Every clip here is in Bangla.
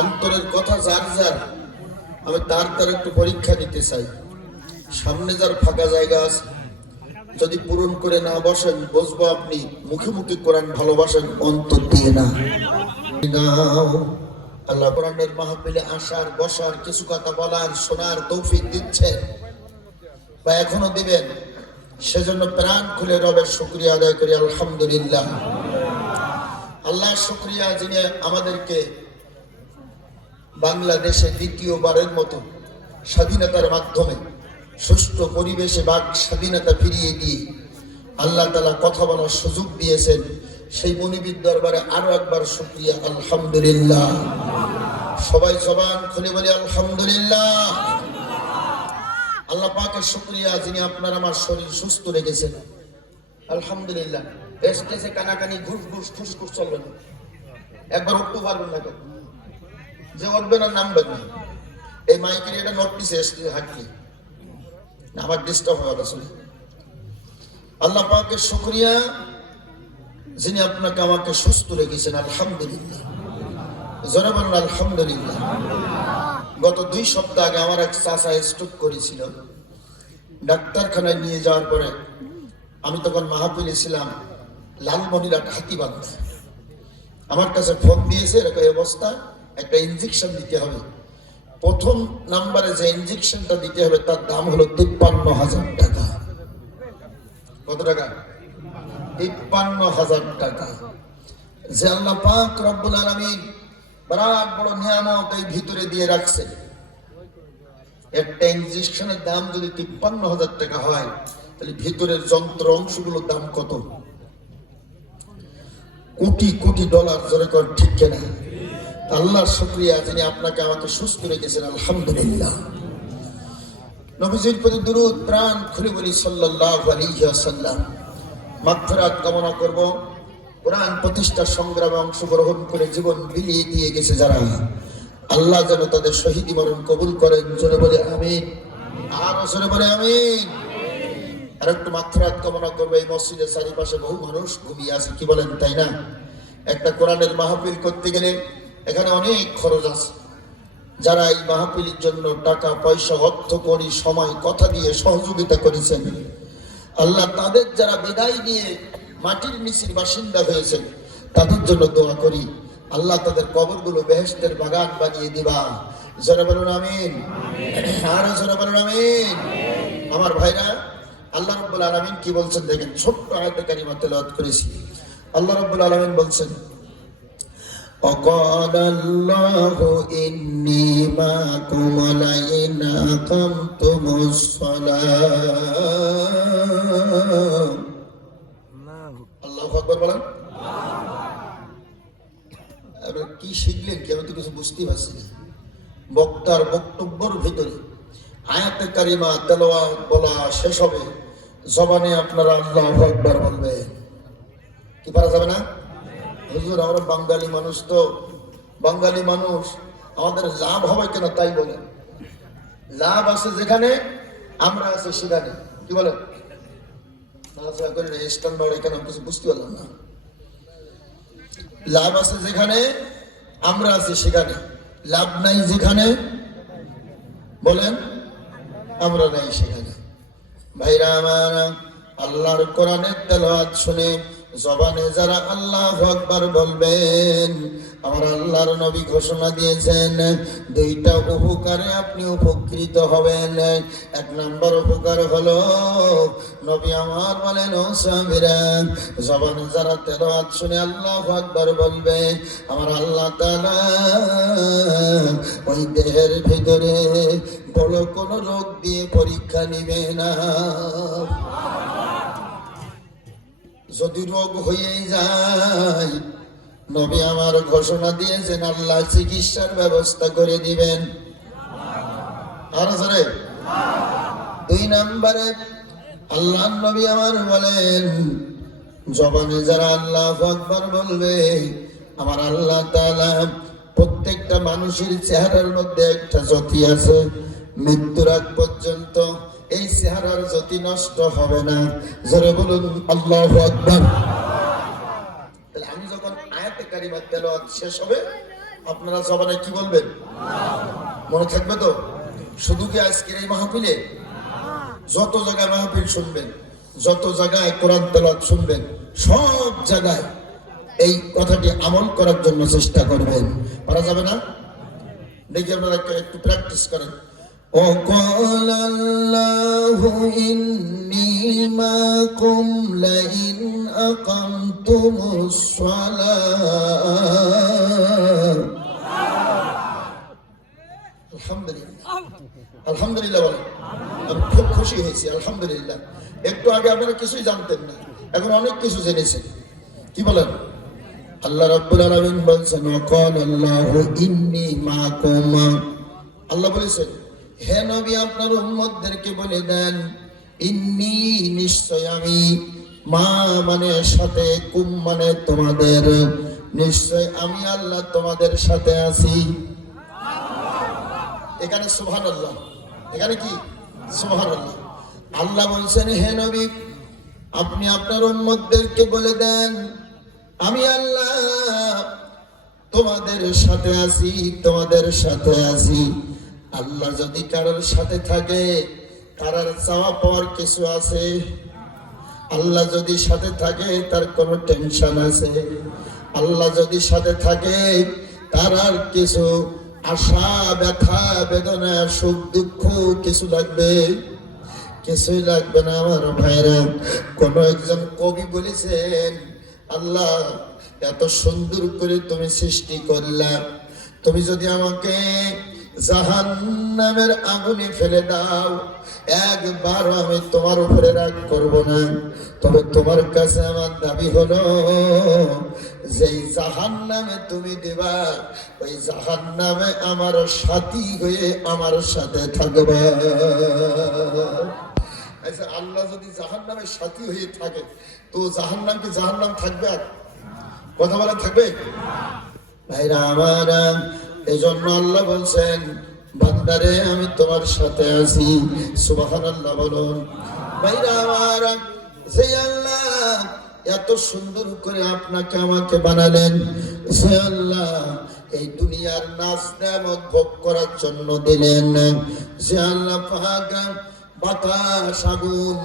অন্তরের কথা যার যার আমি তার একটু পরীক্ষা দিতে চাই। সামনে যার ফাঁকা জায়গা আছে যদি পূরণ করে না বসেন, বুঝবো আপনি মুখে মুখে কোরআন ভালোবাসেন, অন্তর দিয়ে না। আল্লাহ কোরআনের মাহফিলে আসার, বসার, কিছু কথা বলার, শোনার তৌফিক দিচ্ছেন বা এখনো দিবেন, সেজন্য প্রাণ খুলে রবের শুকরিয়া আদায় করি। আলহামদুলিল্লাহ। আল্লাহ শুকরিয়া, যিনি আমাদেরকে বাংলাদেশে দ্বিতীয়বারের মতো স্বাধীনতার মাধ্যমে সুষ্ঠু পরিবেশে বাক স্বাধীনতা ফিরিয়ে দিয়ে আল্লাহ তাআলা কথা বলার সুযোগ দিয়েছেন। সেই মনিবীর দরবারে আরো একবার শুকরিয়া। আলহামদুলিল্লাহ। সবাই জবান খুলে বলি আলহামদুলিল্লাহ। আল্লাহ পাকের শুকরিয়া, যিনি আপনার আমার শরীর সুস্থ রেখেছেন। আলহামদুলিল্লাহ। স্টেজে কানাকানি, ঘুষ ঘুষ খুসখুস চলবে না। একবার উঠতে পারবেন না, যে উঠবে না নামবেন না। এই মাইকের এটা নোটিস স্টেজে হাঁটলি আমার ডিস্টার্ব হওয়ার আসলে। আল্লাহ পাকের শুকরিয়া, যিনি আপনাকে আমাকে সুস্থ রেখেছেন। আলহামদুলিল্লাহ। জোরে বলুন আলহামদুলিল্লাহ। গত 2 সপ্তাহ আগে আমার এক চাচা স্ট্রোক করেছিল। ডাক্তারখানায় নিয়ে যাওয়ার পরে আমি তখন মাহফিলে ছিলাম, লালমনিরহাট হাতিবান্ধা। আমার কাছে ফোন দিয়েছে, এরকম অবস্থা, একটা ইনজেকশন দিতে হবে। প্রথম নাম্বারে যে ইনজেকশনটা দিতে হবে তার দাম হলো 53,000 টাকা। কত টাকা? 53,000 টাকা। যে আল্লাহ পাক রব্বুল আলামিন বিরাট বড় নিয়ামত এই ভিতরে দিয়ে রাখছে, একটা ইনজেকশনের দাম যদি 53,000 টাকা হয়, তাহলে ভিতরের যন্ত্র অংশগুলোর দাম কত? কোটি কোটি ডলার। জোরে কর ঠিক কিনা? আল্লাহর শুকরিয়া, যিনি আপনাকে আমাকে সুস্থ রেখেছেন। আলহামদুলিল্লাহ। নবীজির প্রতি দুরূদ প্রাণ খুলে বলি সাল্লাল্লাহু আলাইহি ওয়াসাল্লাম। মাগফিরাত কামনা করব। কোরআন প্রতিষ্ঠার সংগ্রামে অংশগ্রহণ করে জীবন বিলিয়ে দিয়ে গেছে যারা, আল্লাহ যেন তাদের শহীদি মরণ কবুল করেন। জোরে বলে আমিন। আর জোরে বলে আমিন। আর একটু মাগফিরাত কামনা করবো। এই মসজিদের চারিপাশে বহু মানুষ ঘুমিয়ে আছে, কি বলেন তাই না? একটা কোরআনের মাহফিল করতে গেলে এখানে অনেক খরচ আছে। যারা এই মাহফিলের জন্য টাকা পয়সা, অর্থ করি, সময়, কথা দিয়ে সহযোগিতা করেছেন, আল্লাহ তাদের যারা বিদায় নিয়ে মাটির নিচের বাসিন্দা হয়েছেন, তাদের জন্য দোয়া করি, আল্লাহ তাদের কবরগুলো বেহেশতের বাগান বানিয়ে দিবা। জোরে বলুন আমিন। আর জোরে বলুন আমিন। আমার ভাইরা, আল্লাহ রাব্বুল আলামিন কি বলছেন দেখেন, ছোট্ট আয়াতে কারিমা তেলাওয়াত করেছি। আল্লাহ রাব্বুল আলামিন বলছেন, وقال الله إني معكم لئن أقمتم الصلاة। আল্লাহু আকবার বলেন। এবার কি শিখলেন কি? আমি তো কিছু বুঝতেই পারছি না। বক্তার বক্তব্যের ভিতরে আয়াতে কারিমা তেলাওয়াত বলা শেষ হবে, জবানে আপনারা আল্লাহু আকবার বলবেন। কি পারা যাবে না? হুজুর, আমরা বাঙালি মানুষ, তো বাঙালি মানুষ, আমাদের লাভ হবে কেন তাই বলেন। লাভ আছে যেখানে, আমরা আছি সেখানে। কি বলেন? কিছু বুঝতে পারলাম না। লাভ আছে যেখানে, আমরা আছি সেখানে। লাভ নাই যেখানে, বলেন, আমরা নাই সেখানে। ভাইরা আমার, আল্লাহর কোরআনের তেলাওয়াত শুনে জবানে যারা আল্লাহু আকবার বলবেন, আমার আল্লাহর নবী ঘোষণা দিয়েছেন, 2টা উপকারে আপনি উপকৃত হবেন। 1 নম্বর উপকার হলো, নবী আমার বলেন, ও সাহাবীরা, জবানে যারা তেলাওয়াত শুনে আল্লাহু আকবার বলবে, আমার আল্লাহ তাআলা ওই দেহের ভিতরে বড় কোন রোগ দিয়ে পরীক্ষা নিবে না। যদি রোগ হয়ে যায়, নবী আমার ঘোষণা দিয়েছেন, আল্লাহ চিকিৎসার ব্যবস্থা করে দিবেন। আর জোরে। 2 নম্বরে আল্লাহ নবী আমার বলেন, জবানে যারা আল্লাহু আকবার বলবে, আমার আল্লাহ তাআলা প্রত্যেকটা মানুষের চেহারার মধ্যে একটা জ্যোতি আছে, মৃত্যুর আগ পর্যন্ত এই চেহারার জ্যোতি নষ্ট হবে না। জোরে বলুন আল্লাহু আকবার। তাহলে আমি যখন আয়াতে কারিমা তেলাওয়াত শেষ হবে, আপনারা জবানে কি বলবেন? মনে থাকবে তো? শুধু কি আজকের এই মাহফিলে? যত জায়গায় মাহফিল শুনবেন, যত জায়গায় কোরআন তেলাওয়াত শুনবেন, সব জায়গায় এই কথাটি আমল করার জন্য চেষ্টা করবেন। পারা যাবে না? দেখি আপনারা একটু প্র্যাকটিস করেন। وقال الله إني معكم لئن أقمتم الصلاة আলহামদুলিল্লাহ বলেন। আমি খুব খুশি হয়েছি, আলহামদুলিল্লাহ। একটু আগে আপনারা কিছুই জানতেন না, এখন অনেক কিছু জেনেছেন। কি বলেন? আল্লাহ রাব্বুল আলামিন বলেছেন ওয়াকাল আল্লাহু ইন্নী মাআকুম। আল্লাহ বলেছেন, হে নবী আপনার উম্মতদেরকে বলে দেন, ইন্নী নিশ্চয় আমি, মা মানে সাথে, কুম মানে তোমাদের, নিশ্চয় আমি আল্লাহ তোমাদের সাথে আছি। এখানে সুবহানাল্লাহ, এখানে কি সুবহানাল্লাহ। আল্লাহ বলছেন, হে নবী আপনি আপনার উম্মতদেরকে বলে দেন, আমি আল্লাহ তোমাদের সাথে আছি, তোমাদের সাথে আছি। আল্লাহ যদি কারোর সাথে থাকে, কারোর চাওয়া পাওয়ার কিছু আছে? আল্লাহ যদি সাথে থাকে তার কোনো টেনশন আছে? আল্লাহ যদি সাথে থাকে তার আর কিছু আশা, ব্যথা, বেদনা, সুখ, দুঃখ কিছু লাগবে? কিছুই লাগবে না আমার ভাইরা। কোন একজন কবি বলেছেন, আল্লাহ এত সুন্দর করে তুমি সৃষ্টি করলা, তুমি যদি আমাকে জাহান্নামের আগুনে ফেলে দাও, একবারও আমি তোমার উপরে রাগ করব না। তবে তোমার কাছে আমার দাবি হলো, যেই জাহান্নামে তুমি দেবা, ওই জাহান্নামে আমার সাথী হয়ে আমার সাথে থাকবে। আচ্ছা, আল্লাহ যদি জাহান্নামের সাথী হয়ে থাকে, তো জাহান্নাম কি জাহান্নাম থাকবে? আর কথা বলা থাকবে? ভাইরা আমার, এই জন্য আল্লাহ বলছেন, বান্দারে আমি তোমার সাথে আছি। সুবহানাল্লাহ বলুন। ভাইরা আমার, যে আল্লাহ এত সুন্দর করে আপনাকে আমাকে বানালেন, সে আল্লাহ এই দুনিয়ার নাচ নেয়ামত ভোগ করার জন্য দিলেন, যে আল্লাহ পাক বাতাস, আগুন,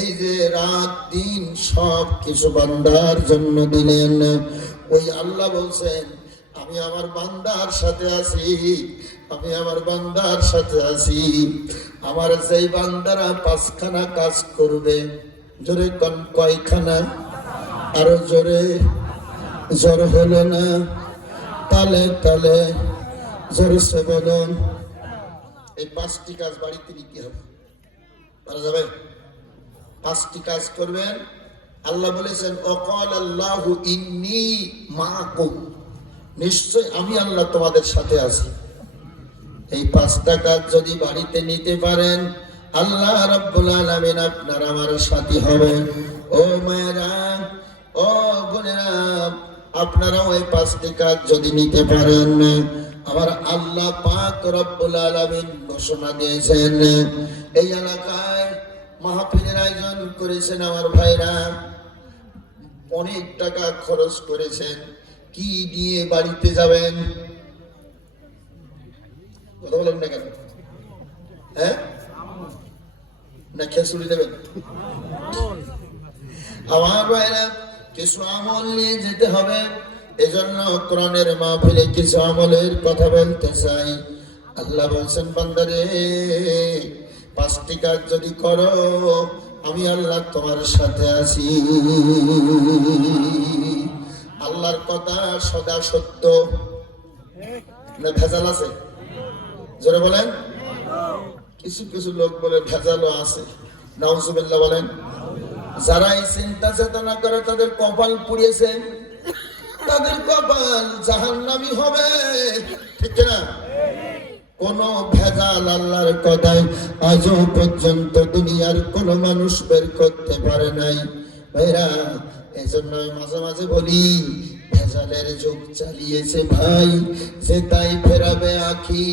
এই যে রাত দিন সব কিছু বান্দার জন্য দিলেন, ওই আল্লাহ বলছেন, আমি আমার বান্দার সাথে আছি, আমি আমার বান্দার সাথে আছি। আমার যেই বান্দারা 5খানা কাজ করবে, জোরে কোন কয়খানা? আরো জোরে, জোর হলো না, তালে তালে জোরে সে বলুন। এই 5টি কাজ বাড়িতে নিতে হবে, পারা যাবে? 5টি কাজ করবেন। আল্লাহ বলেছেন ওয়াকাল আল্লাহু ইন্নী মাআকুম, নিশ্চয় আমি আল্লাহ তোমাদের সাথে আছি। এই 5টা কাজ যদি বাড়িতে নিতে পারেন, আল্লাহ রাব্বুল আলামিন আপনার আমার সাথী হবে। ও মায়েরা, ও বোনেরা, আপনারা ওই 5টি কাজ যদি নিতে পারেন, আমার আল্লাহ পাক রব্বুল আলামিন ঘোষণা দিয়েছেন, এই এলাকায় মাহফিলের আয়োজন করেছেন আমার ভাইরা, অনেক টাকা খরচ করেছেন। কি দিয়ে বাড়িতে যাবেন? কথা বলেন না কেন? হ্যাঁ, না খেসুড়ি দেবেন? আমার ভাইরা, কিছু আমল নিয়ে যেতে হবে। এজন্য কোরআনের মাহফিলে কিছু আমলের কথা বলতে চাই। আল্লাহ বলছেন, বান্দারে 5টি কাজ যদি করো, আমি আল্লাহ তোমার সাথে আছি। আল্লাহর কথা সদা সত্য, না ভেজাল আছে? জোরে বলেন। কিছু কিছু লোক বলে ভেজালও আছে, নাউজুবিল্লাহ বলেন। যারা এই চিন্তা চেতনা করে তাদের কপাল পুড়িয়েছে, তাদের কপাল জাহান্নামী হবে, ঠিক না? কোন ভেজাল আল্লাহর কথায় আজও পর্যন্ত দুনিয়ার কোন মানুষ বের করতে পারে নাই। ভাইরা, এই জন্য মাঝে মাঝে বলি, ভেজালের যুগ চালিয়েছে ভাই, সে তাই ফেরাবে আখি।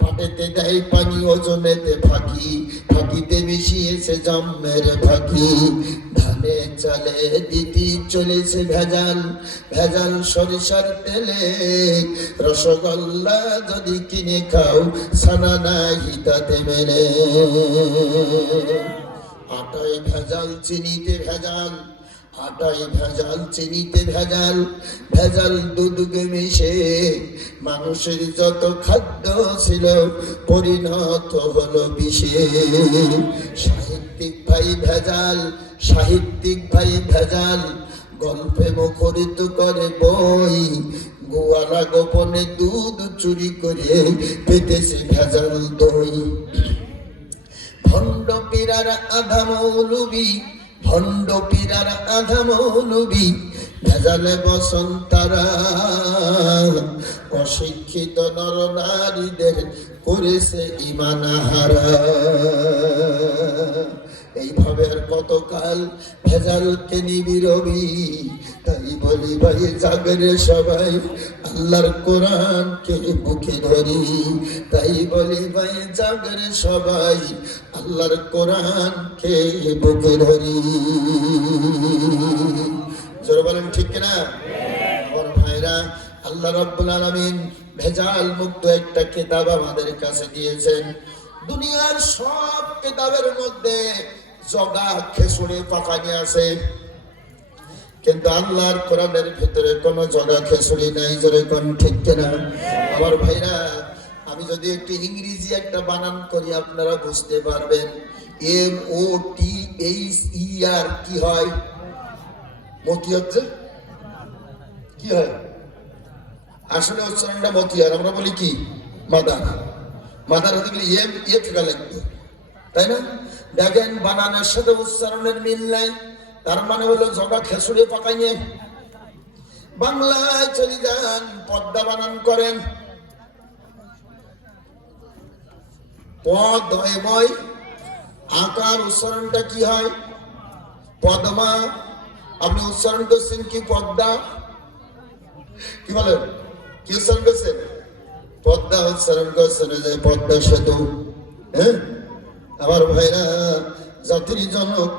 পাটেতে দেয় পানি, ওজনেতে ফাঁকি, ফাঁকিতে মিশিয়েছে জম্মের ফাঁকি। ধানে চালে দিতি চলেছে ভেজাল, ভেজাল সরিষার তেলে। রসগোল্লা যদি কিনে খাও, ছানা নাই তাতে মেলে। আটায় ভেজাল, চিনিতে ভেজাল, আটায় ভেজাল, চিনিতে ভেজাল, ভেজাল দুধকে মিশে মানুষের যত খাদ্য ছিল পরিণত হলো বিষে। সাহিত্যিক ভাই ভেজাল, সাহিত্যিক ভাই ভেজাল, গল্পে মুখরিত করে বই। গোয়ালা গোপনে দুধ চুরি করে পেতেছে ভেজাল দই। ভণ্ড পীরার আধা মৌলবি, ভণ্ড পীরার আধা মৌলবি, ভেজালে বসন্তারা অশিক্ষিত নর নারীদের করেছে ইমানহারা। এইভাবে আর কতকাল ভেজালকে নিবি রবি। তাই বলি ভাই জাগরে সবাই, আল্লাহর কোরআনকে বুকে ধরি। তাই বলি ভাই জাগরে সবাই, আল্লাহর কোরআনকে বুকে ধরি। জোরে বলেন ঠিক কিনা? আমার ভাইরা, আল্লাহ রাব্বুল আলামিন ভেজাল মুক্ত একটা কিতাব আমাদের কাছে দিয়েছেন। দুনিয়ার সব কিতাবের মধ্যে জগা খেসুড়ে পাকানি আছে, কিন্তু আল্লাহর কোরআনের ভিতরে কোনো জগা খেসুড়ি নাই। জোরে কোন ঠিক কিনা? আমার ভাইরা, আমি যদি একটু ইংরেজি একটা বানান করি আপনারা বুঝতে পারবেন। MOTHER কি হয়? মতি হচ্ছে কি হয়? আসলে উচ্চারণটা মতিয়ার, আমরা বলি কি মাদার। মাদার হতে গেলে এ থেকে লাগবে, তাই না? দেখেন বানানের সাথে উচ্চারণের মিল নাই, তার মানে হলো জগা খেসুড়ে পাকাইনে। বাংলায় চলে যান, পদ্মা বানান করেন, পদ হয়, আকার উচ্চারণটা কি হয়? পদ্মা। আপনি উচ্চারণ করছেন কি পদ্মা? কি বলেন? কি উচ্চারণ করছেন? পদ্মা উচ্চারণ করছেন, যে পদ্মা সেতু। হ্যাঁ আমার ভাইরা, জাতির জনক,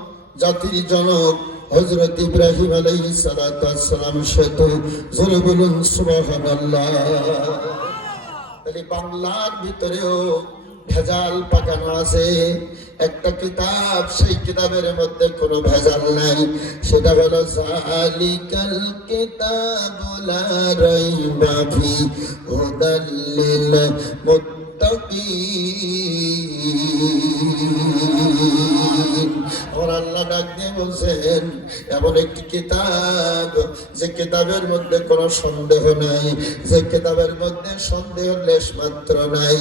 জাতির জনক হযরত ইব্রাহিম আলাইহিস সালাতু ওয়াস সালাম সেতু। জোরে বলুন সুবহানাল্লাহ। তাহলে বাংলার ভিতরেও ভেজাল পাকানো আছে একটা কিতাব, সেই কিতাবের মধ্যে কোনো ভেজাল নাই। সেটা হলো যালিকাল কিতাবু লা রাইবা ফি হুদাল লিল মুত্তাকিন। আর আল্লাহ ডাক দিয়ে বলছেন, এমন একটি কিতাব যে কিতাবের মধ্যে কোনো সন্দেহ নাই, যে কিতাবের মধ্যে সন্দেহ লেশ মাত্র নাই।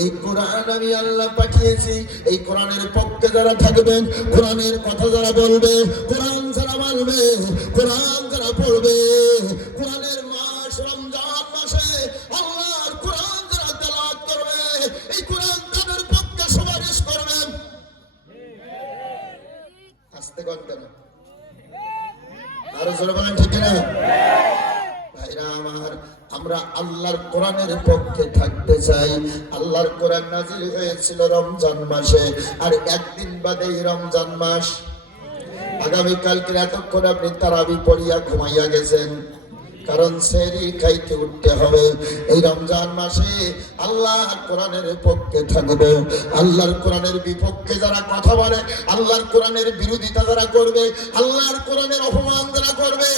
এই কোরআন আমি আল্লাহ পাঠিয়েছি। এই কোরআনের পক্ষে যারা থাকবেন, কোরআনের কথা যারা বলবে, কোরআন যারা মানবে, কোরআন যারা পড়বে, কোরআনের মাস রমজান মাসে আল্লাহর কোরআন যারা তেলাওয়াত করবে, এই কোরআন তাদের পক্ষে সুপারিশ করবেন। আস্তে করবেন, আরো জোরে বলেন ঠিক না? ভাইরা আমার, আমরা আল্লাহর কোরআনের পক্ষে থাকতে চাই। আল্লাহর কোরআন নাজিল হয়েছিল রমজান মাসে, আর একদিন বাদে রমজান মাস। আগামীকালকে এতক্ষণ আপনি তারাবি পড়িয়া ঘুমাইয়া গেছেন, কারণ সেহরি খাইতে উঠতে হবে। এই রমজান মাসে আল্লাহর কোরআনের পক্ষে থাকবে। আল্লাহর কোরআনের বিপক্ষে যারা কথা বলে, আল্লাহর কোরআনের বিরোধিতা যারা করবে, আল্লাহর কোরআনের অপমান যারা করবে,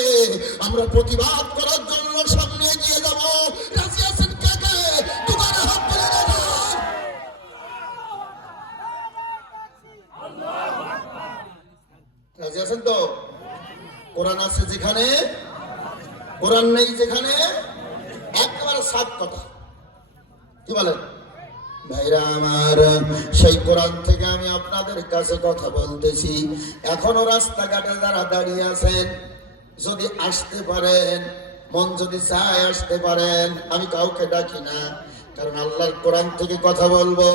আমরা প্রতিবাদ করার জন্য সামনে এগিয়ে যাব। রাজি আছেন কে কে? দোকানে হাত তুলে দেন। রাজি আছেন তো? কোরআন আছে যেখানে, কোরআন নেই যেখানে, একেবারে সাত কথা। কি বলেন ভাইরা আমার? সেই কোরআন থেকে আমি আপনাদের কাছে কথা বলতেছি। এখনো রাস্তাঘাটে যারা দাঁড়িয়ে আছেন, যদি আসতে পারেন, মন যদি চায় আসতে পারেন, আমি কাউকে ডাকি না। কারণ আল্লাহর কোরআন থেকে কথা বলবো।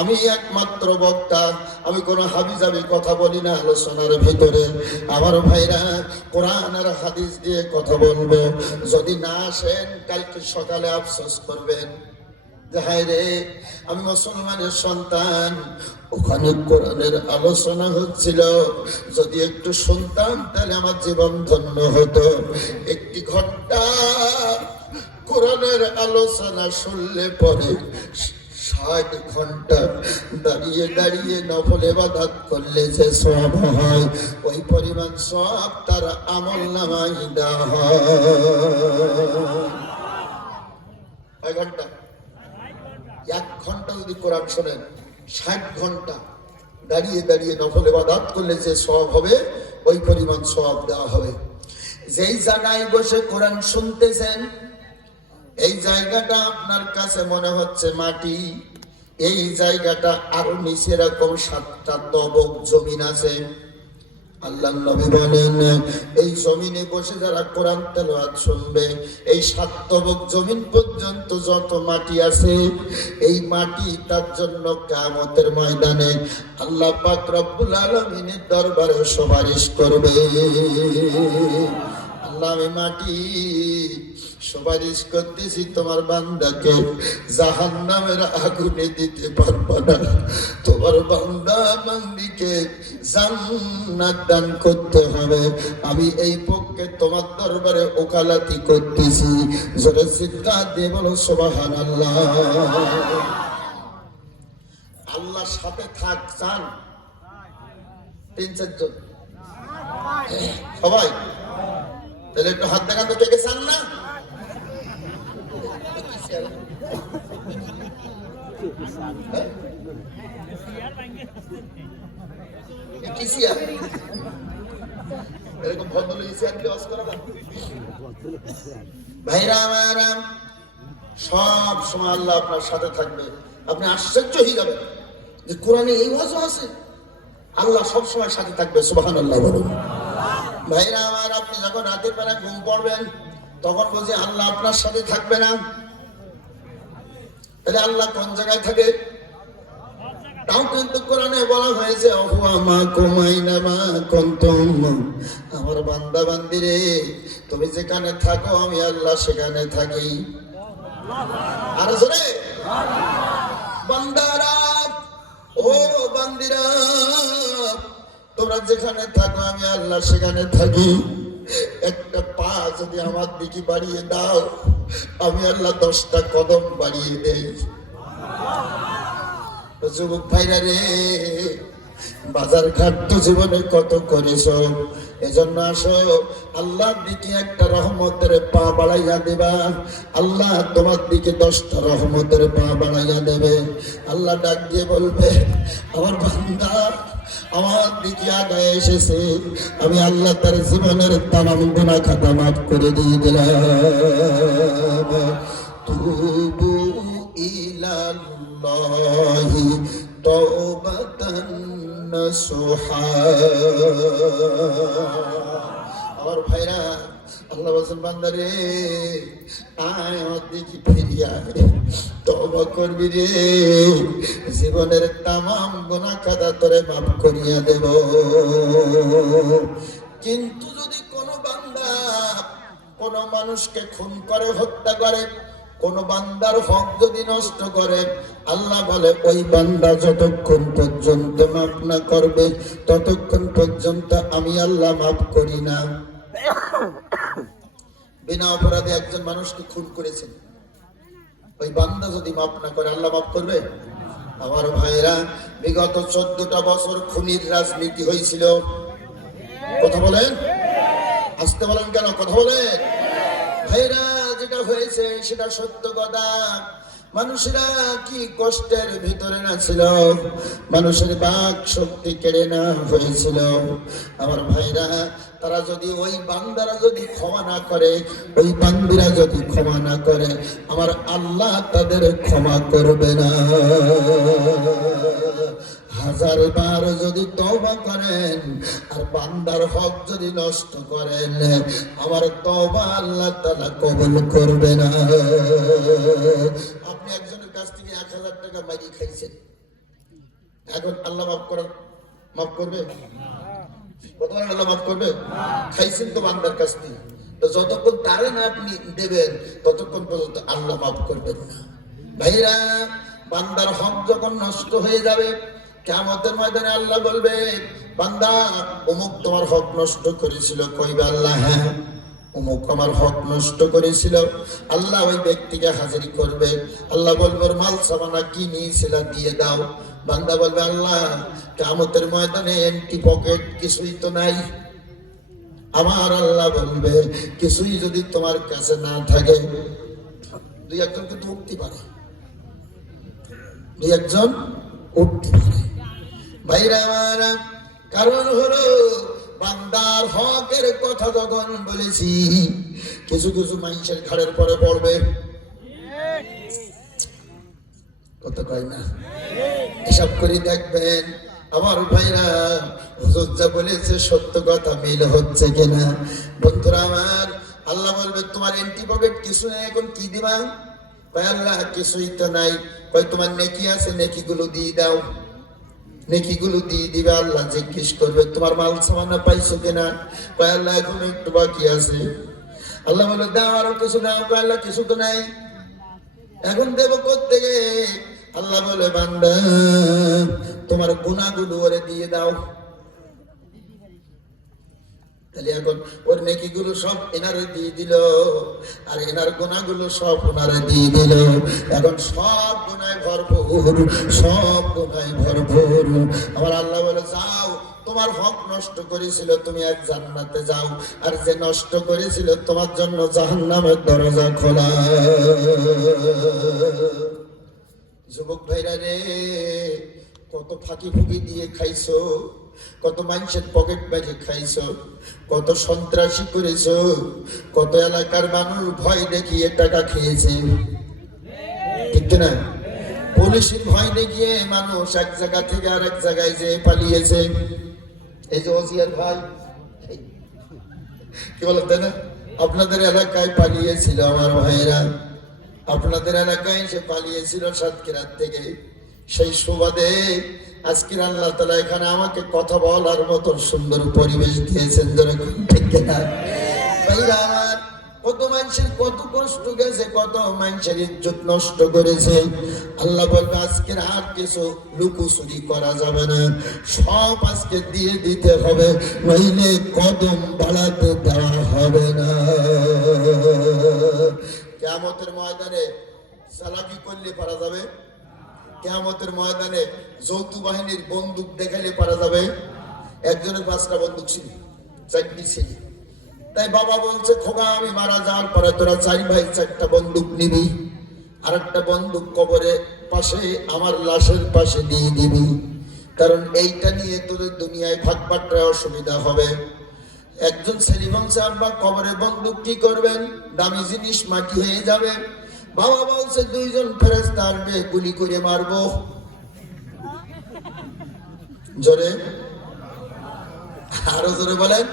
আমি একমাত্র বক্তা, আমি কোনো হাবিজাবি কথা বলি না আলোচনার ভিতরে। আমার ভাইরা, কোরআন আর হাদিস দিয়ে কথা বলবো। যদি না আসেন কালকে সকালে আফসোস করবেন যে হায় রে, আমি মুসলমানের সন্তান, ওখানে কোরআনের আলোচনা হচ্ছিল, যদি একটু শুনতাম তাহলে আমার জীবন ধন্য হতো। একটি ঘন্টা কোরআনের আলোচনা শুনলে পরে 60 ঘন্টা দাঁড়িয়ে দাঁড়িয়ে নফল ইবাদত করলে যে সওয়াব হয়, ওই পরিমাণ সওয়াব তার আমলনামায় দেওয়া হয়। কয় ঘন্টা? 1 ঘন্টা যদি কোরআন শোনেন, 60 ঘন্টা দাঁড়িয়ে দাঁড়িয়ে নফল ইবাদত করলে যে সওয়াব হবে, ওই পরিমাণ সওয়াব দেওয়া হবে। যেই জায়গায় বসে কোরআন শুনতেছেন, এই জায়গাটা আপনার কাছে মনে হচ্ছে মাটি, এই জায়গাটা আরো নিচে এরকম 7টা তবক জমিন আছে। আল্লাহর নবী বলেন, এই জমিনে বসে যারা কোরআন তেলাওয়াত শুনবে, এই 7 তবক জমিন পর্যন্ত যত মাটি আছে, এই মাটি তার জন্য কিয়ামতের ময়দানে আল্লাহ পাক রব্বুল আলামিনের দরবারে সুপারিশ করবে। আল্লাহ, আমি মাটি সুপারিশ করতেছি তোমার বান্দাকে জাহান্নামের আগুনে দিতে পারবা না, তোমার বান্দা বান্দিকে জান্নাত দান করতে হবে। আমি এই পক্ষে তোমার দরবারে ওকালাতি করতেছি। জোরে চিৎকার দিয়ে বলো সুবহানাল্লাহ। আল্লাহর সাথে থাক চান 3-4 জন সবাই? তাহলে একটু হাত দেখান তো, কে কে চান না? ভাইরা আমার, সব সময় আল্লাহ আপনার সাথে থাকবে। আপনি আশ্চর্য হয়ে যাবেন যে কোরআনে এই ওয়াজও আছে, আল্লাহ সব সময় সাথে থাকবে। সুবহানাল্লাহ বলুন। ভাইরা আমার, আপনি যখন রাতের বেলা ঘুম পড়বেন, তখন বুঝি আল্লাহ আপনার সাথে থাকবে না? তাহলে আল্লাহ কোন জায়গায় থাকে? তাও কিন্তু কোরআনে বলা হয়েছে, আমার বান্দা বান্দিরে, তুমি যেখানে থাকো আমি আল্লাহ সেখানে থাকি। আর জোরে বান্দারা, ও বান্দিরা, তোমরা যেখানে থাকো আমি আল্লাহ সেখানে থাকি। একটা পা যদি আমার দিকে বাড়িয়ে দাও, আমি আল্লাহ 10টা কদম বাড়িয়ে দেই। যুবক ভাইরা রে, বাজার ঘাট তো জীবনে কত করেছ, এজন্য আসো আল্লাহর দিকে একটা রহমতের পা বাড়াইয়া দেবা। আল্লাহ তোমার দিকে 10টা রহমতের পা বাড়াইয়া দেবে। আল্লাহ ডাক দিয়ে বলবে, আমার বান্দা আমার দিকে আগায় এসেছে, আমি আল্লাহ তার জীবনের তামাম গুনাহ খাতা মাফ করে দিয়ে দিলাম। তুবু ইলাল্লাহি তাওবাতান নাসুহা। আমার ভাইরা, আল্লাহ বলেন, বান্দারে আয় আমার দিকে ফিরিয়ে আয়, তওবা করবি রে, জীবনের তামাম গুনাহ খাতা তোরে মাফ করিয়া দেব। কিন্তু যদি কোনো বান্দা কোনো মানুষকে খুন করে, হত্যা করে, কোন বান্দার হক যদি নষ্ট করে, আল্লাহ বলে ওই বান্দা যতক্ষণ পর্যন্ত মাফ না করবে ততক্ষণ পর্যন্ত আমি আল্লাহ মাফ করি না। বিনা অপরাধে একজন মানুষকে খুন করেছেন, ওই বান্দা যদি মাফ না করে আল্লাহ মাফ করবে? আমার ভাইরা, বিগত 14টা বছর খুনির রাজনীতি হয়েছিল। কথা বলেন, আসতে বলেন কেন? কথা বলেন ভাইরা। যেটা হয়েছে সেটা সত্য কথা। মানুষেরা কি কষ্টের ভিতরে না ছিল, মানুষের বাক শক্তি কেড়ে নেওয়া হয়েছিল। আমার ভাইরা, তারা যদি ওই বান্দারা যদি ক্ষমা না করে, ওই বান্দিরা যদি ক্ষমা না করে, আমার আল্লাহ তাদের ক্ষমা করবে না। 1000 বার যদি তওবা করেন আর বান্দার হক যদি নষ্ট করেন, আমার তওবা আল্লাহ তাআলা কবুল করবে না। আপনি একজন কাছ থেকে 1000 টাকা মাইরি খাইছেন, এখন আল্লাহ মাফ করবে? কতবার আল্লাহ মাফ করবে? খাইছেন তো বান্দার কাছ থেকে, তো যতক্ষণ তারে না আপনি দেবেন ততক্ষণ পর্যন্ত আল্লাহ মাফ করবেন না। ভাইরা, বান্দার হক যখন নষ্ট হয়ে যাবে, কিয়ামতের ময়দানে আল্লাহ বলবে, বান্দা অমুক তোমার হক নষ্ট করেছিল। কইবে আল্লাহ, হ্যাঁ অমুক আমার হক নষ্ট করেছিল। আল্লাহ ওই ব্যক্তিকে হাজির করবে। আল্লাহ বলবে, মাল সামানা কি নিয়েছিল দিয়ে দাও। বান্দা বলবে, আল্লাহ কিয়ামতের ময়দানে এন্টি পকেট কিছুই তো নাই। আমার আল্লাহ বলবে, কিছুই যদি তোমার কাছে না থাকে, দুই একজন কিন্তু উঠতে পারে, দুই একজন উঠতে পারে। ভাইরা আমার, কারণ হলো বান্দার হকের কথা যখন বলেছি, কিছু কিছু মানুষের ঘাড়ের পরে পড়বে, কত কয় না, এসব করে দেখবেন আমার ভাইরা, হুজুর যা বলেছে সত্য কথা মিল হচ্ছে কিনা। বন্ধুরা আমার, আল্লাহ বলবে, তোমার এন্টি পকেট কিছু নেই, এখন কি দিবা? কয় আল্লাহ কিছুই তো নাই। কয় তোমার নেকি আছে, নেকিগুলো দিয়ে দাও। নেকিগুলো দিয়ে দিবে। আল্লাহ জিজ্ঞেস করবে, তোমার মাল সামানা পাইছো কিনা? কয় আল্লাহ এখন একটু বাকি আছে। আল্লাহ বলে, দাও আরো কিছু নাও। কয় আল্লাহ কিছু তো নাই, এখন দেবো কোত্থেকে? আল্লাহ বলে, বান্দা তোমার গুনাহগুলো ওরে দিয়ে দাও। তাহলে এখন ওর নেকিগুলো সব এনারে দিয়ে দিল, আর এনার গুনাহগুলো সব ওনারে দিয়ে দিল। এখন সব গুনায় ভরপুর, সব গুনায় ভরপুর। আমার আল্লাহ বলে, যাও, তোমার হক নষ্ট করেছিল তুমি এক জান্নাতে যাও, আর যে নষ্ট করেছিল তোমার জন্য জাহান্নামের দরজা খোলা। যুবক ভাইরা রে, কত ফাঁকি ফুকি দিয়ে খাইছো, কত মানুষের পকেট বাজে খাইছো, কত সন্ত্রাসী করেছো, কত এলাকার মানুষ ভয় দেখিয়ে টাকা খেয়েছে, ঠিক না? পুলিশের ভয় দেখিয়ে মানুষ এক জায়গা থেকে আরেক জায়গায় যে পালিয়েছে। এই যে ওজিয়ার ভাই, কি বলতে না, আপনাদের এলাকায় পালিয়েছিল আমার ভাইরা, আপনাদের এলাকায় সে পালিয়েছিল সাতক্ষীরার থেকে। সেই সুবাদে আজকের আল্লাহ তাআলা এখানে আমাকে কথা বলার মতো সুন্দর পরিবেশ দিয়েছেন, ঠিক না ভাইরা আমার? কত মানুষের কত কষ্ট গেছে, কত মানুষের ইজ্জত নষ্ট করেছে। আল্লাহ বলবে, আজকের আর কিছু লুকোচুরি করা যাবে না, সব আজকে দিয়ে দিতে হবে, নইলে কদম বাড়াতে দেওয়া হবে না। কিয়ামতের ময়দানে চালাকি করলে পারা যাবে? কিয়ামতের ময়দানে যৌথ বাহিনীর বন্দুক দেখালে পারা যাবে? একজনের 5টা বন্দুক ছিল, 4টি ছিল। তাই বাবা বলছে, খোকা আমি মারা যাওয়ার পরে তোরা 4 ভাই 4টা বন্দুক নিবি, আর একটা বন্দুক কবরে পাশে আমার লাশের পাশে দিয়ে দিবি, কারণ এইটা নিয়ে তোদের দুনিয়ায় ভাগ বাট্টায় অসুবিধা হবে। একজন ছেলে বলছে, আব্বা কবরে বন্দুক কি করবেন? দামি জিনিস মাটি হয়ে যাবে। বাবা বলছে, 2 জন ফেরেশতা আসবে, গুলি করে মারবো। জোরে, আরো জোরে বলেন।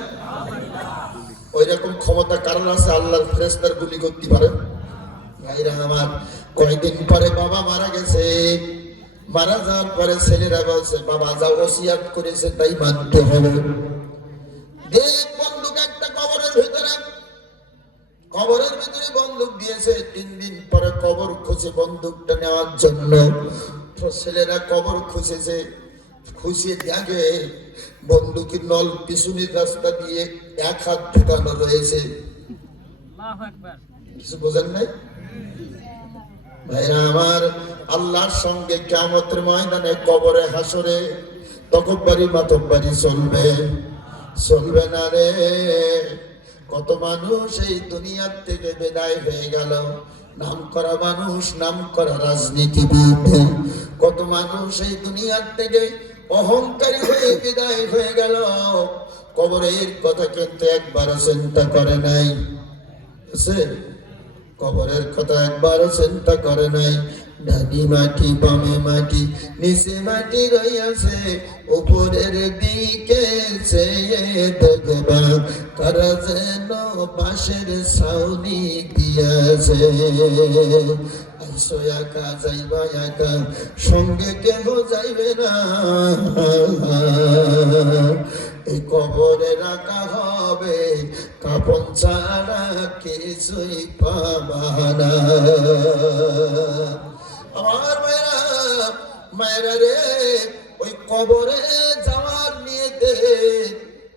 ওই রকম ক্ষমতা কারণ আছে আল্লাহর ফেরেশতার গুলি করতে পারে? ভাইরা আমার, কয়েকদিন পরে বাবা মারা গেছে। মারা যাওয়ার পরে ছেলেরা বলছে, বাবা যা ওসিয়াত করেছে তাই মানতে হবে। দেখ বন্দুক একটা কবরের ভিতরে, কবরের ভিতরে বন্দুক দিয়েছে। 3 দিন পরে কবর খুঁজে বন্দুকটা নেওয়ার জন্য ছেলেরা কবর খুঁজেছে, খুঁজে দেখে বন্দুকের নল পিছনের রাস্তা দিয়ে 1 হাত ঢুকানো রয়েছে। কিছু বোঝেন নাই ভাইরা আমার? আল্লাহর সঙ্গে কিয়ামতের ময়দানে কবরে হাসরে তকব্বারি মাতব্বারি চলবে, চলবে না রে। কত মানুষ এই দুনিয়ার থেকে বিদায় হয়ে গেল, নাম করা মানুষ, নাম করা রাজনীতিবিদ। কত মানুষ এই দুনিয়ার থেকে অহংকারী হয়ে বিদায় হয়ে গেল, কবরের কথা কিন্তু একবারও চিন্তা করে নাই। কবরের কথা একবারও চিন্তা করে নাই। ডানি মাটি বামে মাটি নিচে মাটি রইয়াছে, উপরের দিকে চেয়ে দেখবা কারা যেন বাঁশের ছাউনি দিয়াছে। যাইতেছো একা, যাইবা একা, সঙ্গে কেহ যাইবে না। এই কবরে রাখা হবে, কাপন ছাড়া কিছুই পাবা না। আমার মায়েরা, মায়েরা রে, ওই কবরে যাওয়ার নিয়েতে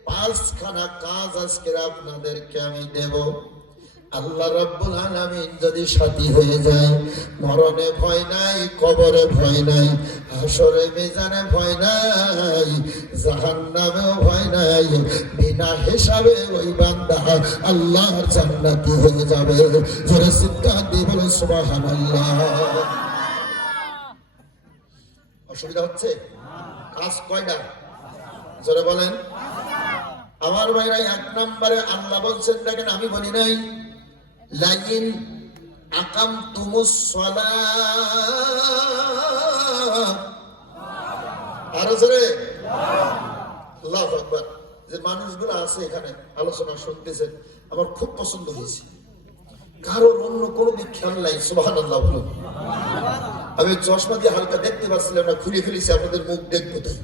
5খানা কাজ আজকে আপনাদেরকে আমি দেব। আল্লাহ রাব্বুল আলামিন যদি সাথী হয়ে যায়, মরণে ভয় নাই, কবরে ভয় নাই, হাসরে মিজানে ভয় নাই, জাহান্নামেও ভয় নাই। বিনা হিসাবে ওই বান্দা আল্লাহর জান্নাতি হয়ে যাবে। জোরে চিৎকার দিয়ে বলেন সুবহানাল্লাহ। অসুবিধা হচ্ছে? কাজ কয়টা? জোরে বলেন। আমার ভাইরা, 1 নম্বরে আল্লাহ বলছেন, দেখেন আমি বলি নাই, লাইন আকামতুমুস সালাহ। আরো জোরে আল্লাহু আকবার। যে মানুষগুলো আছে এখানে আলোচনা শুনতেছেন, আমার খুব পছন্দ হয়েছে। কারোর অন্য কোনো দিক খেয়াল নাই, সুবহানাল্লাহ বলুন। আমি চশমা দিয়ে হালকা দেখতে পাচ্ছিলাম না, খুলে ফেলেছি, আপনাদের মুখ দেখবো তাই।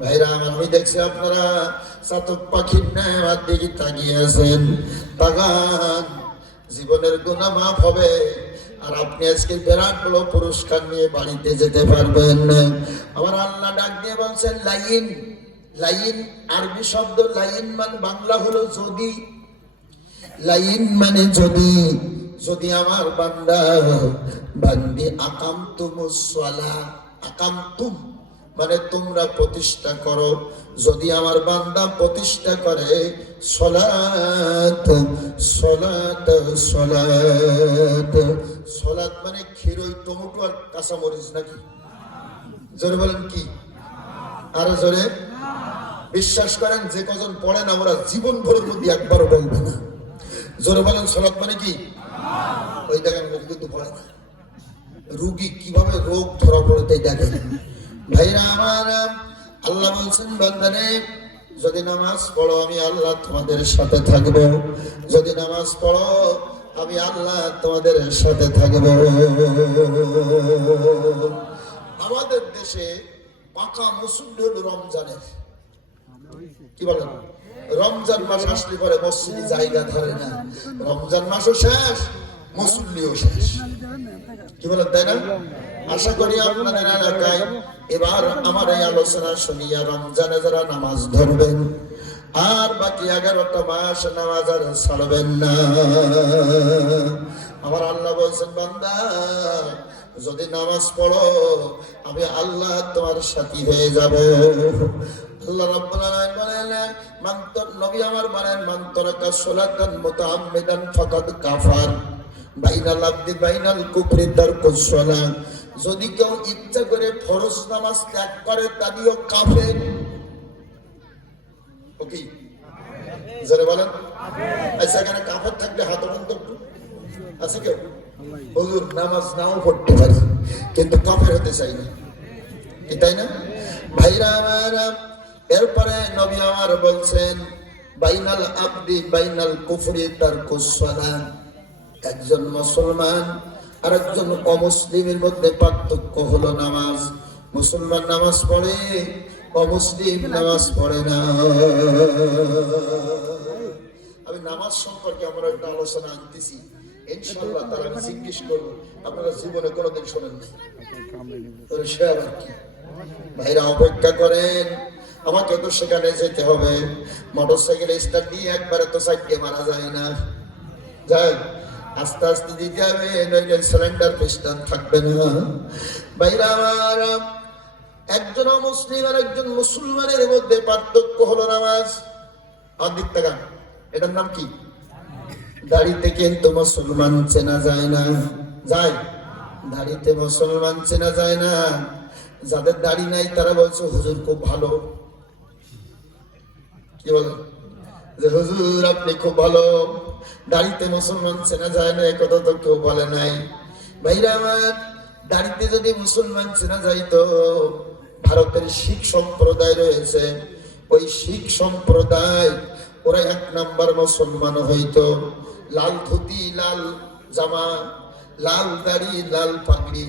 ভাইরা আমার, আমি দেখছি আপনারা চাতক পাখির ন্যায় আমার দিকে তাকিয়ে আছেন। তাকান, জীবনের গুনাহ মাফ হবে, আর আপনি আজকে বিরাট বড় পুরস্কার নিয়ে বাড়িতে যেতে পারবেন। আমার আল্লাহ ডাক দিয়ে বলছেন লাইন। লাইন আরবি শব্দ, লাইন মানে বাংলা হলো যদি। লাইন মানে যদি। যদি আমার বান্দা বান্দি আকামতুমুস সালাহ, আকামতুম মানে তোমরা প্রতিষ্ঠা করো। যদি আমার বান্দা প্রতিষ্ঠা করে সলাত, সলাত, সলাত। সলাত মানে ক্ষীরই টমেটো আর কাঁচামরিচ নাকি? জোরে বলেন কি? আরো জোরে। বিশ্বাস করেন, যে কজন পড়েন আমরা জীবন ভরের মধ্যে একবারও বলবে না। জোরে বলেন সলাত মানে কি? ওই দেখেন রোগী কিন্তু পড়ে না। রুগী কিভাবে রোগ ধরা পড়ে তাই দেখেন। ভাইরা আমার, আল্লাহ বলছেন বান্দারে যদি নামাজ পড়ো আমি আল্লাহ তোমাদের সাথে থাকবো। যদি নামাজ পড়ো আমি আল্লাহ তোমাদের সাথে থাকবো। আমাদের দেশে পাকা মুসল্লি হলো রমজানের। কি বলেন? রমজান মাস আসলে পরে মসজিদে জায়গা ধরে না। রমজান মাসও শেষ, মুসল্লিও শেষ। কি বলেন, তাই না? আশা করি আপনাদের এলাকায় এবার আমার এই আলোচনা শুনিয়া রমজানে যারা নামাজ ধরবেন, আর বাকি 11টা মাস নামাজ আর ছাড়বেন না। আমার আল্লাহ বলছেন বান্দা যদি নামাজ পড়ো আমি আল্লাহ তোমার সাথী হয়ে যাব। আল্লাহ রাব্বুল আলামিন বলেন, নবী আমার বলেন, মান তারাকা সালাতান মুতাআম্মিদান ফাকাদ কাফার, বাইনাল আবদি বাইনাল কুফরি তারকুস সালাত। যদি কেউ ইচ্ছা করে ফরজ নামাজ ত্যাগ করে তাহলেও কাফের। ওকে যারা বলেন আচ্ছা, এখানে কাফের থাকলে হাত ওঠান তো আছে কেউ? হুজুর নামাজ নাও পড়তে পারি কিন্তু কাফের হতে চাই না, কি তাই না ভাইরা আমার? এরপরে নবী আমার বলছেন বাইনাল আবদি বাইনাল কুফরি তারকুস সালাত। একজন মুসলমান আর একজন অমুসলিমের মধ্যে পার্থক্য হলো নামাজ। মুসলমান নামাজ পড়ে, অমুসলিম নামাজ পড়ে না। আমি নামাজ সম্পর্কে আমরা একটা আলোচনা আনতেছি, ইনশাআল্লাহ তারা আমি জিজ্ঞেস করবো আপনারা জীবনে কোনোদিন শোনেন না, সে আবার কি? ভাইরা অপেক্ষা করেন, আমাকে তো সেখানে যেতে হবে। মোটরসাইকেল স্টার্ট দিয়ে একবারে তো সাইডে মারা যায় না, যাই আস্তে আস্তে দিতে হবে, নইলে সিলিন্ডার পিস্টন থাকবে না। ভাইরা আমার, একজন মুসলিম আর একজন মুসলমানের মধ্যে পার্থক্য হলো নামাজ। অধিক টাকা এটার নাম কি? দাড়িতে কিন্তু মুসলমান চেনা যায় না, যায় দাড়িতে মুসলমান চেনা যায় না। যাদের দাড়ি নাই তারা বলছে হুজুর খুব ভালো। কি বলে যে হুজুর আপনি খুব ভালো, দাড়িতে মুসলমান চেনা যায় না, একথা তো কেউ বলে নাই। ভাইরা আমার, দাড়িতে যদি মুসলমান চেনা যাইতো, ভারতের শিখ সম্প্রদায় রয়েছে, ওই শিখ সম্প্রদায় ওরা 1 নাম্বার মুসলমান হইতো। লাল ধুতি লাল জামা, লাল দাড়ি লাল পাগড়ি,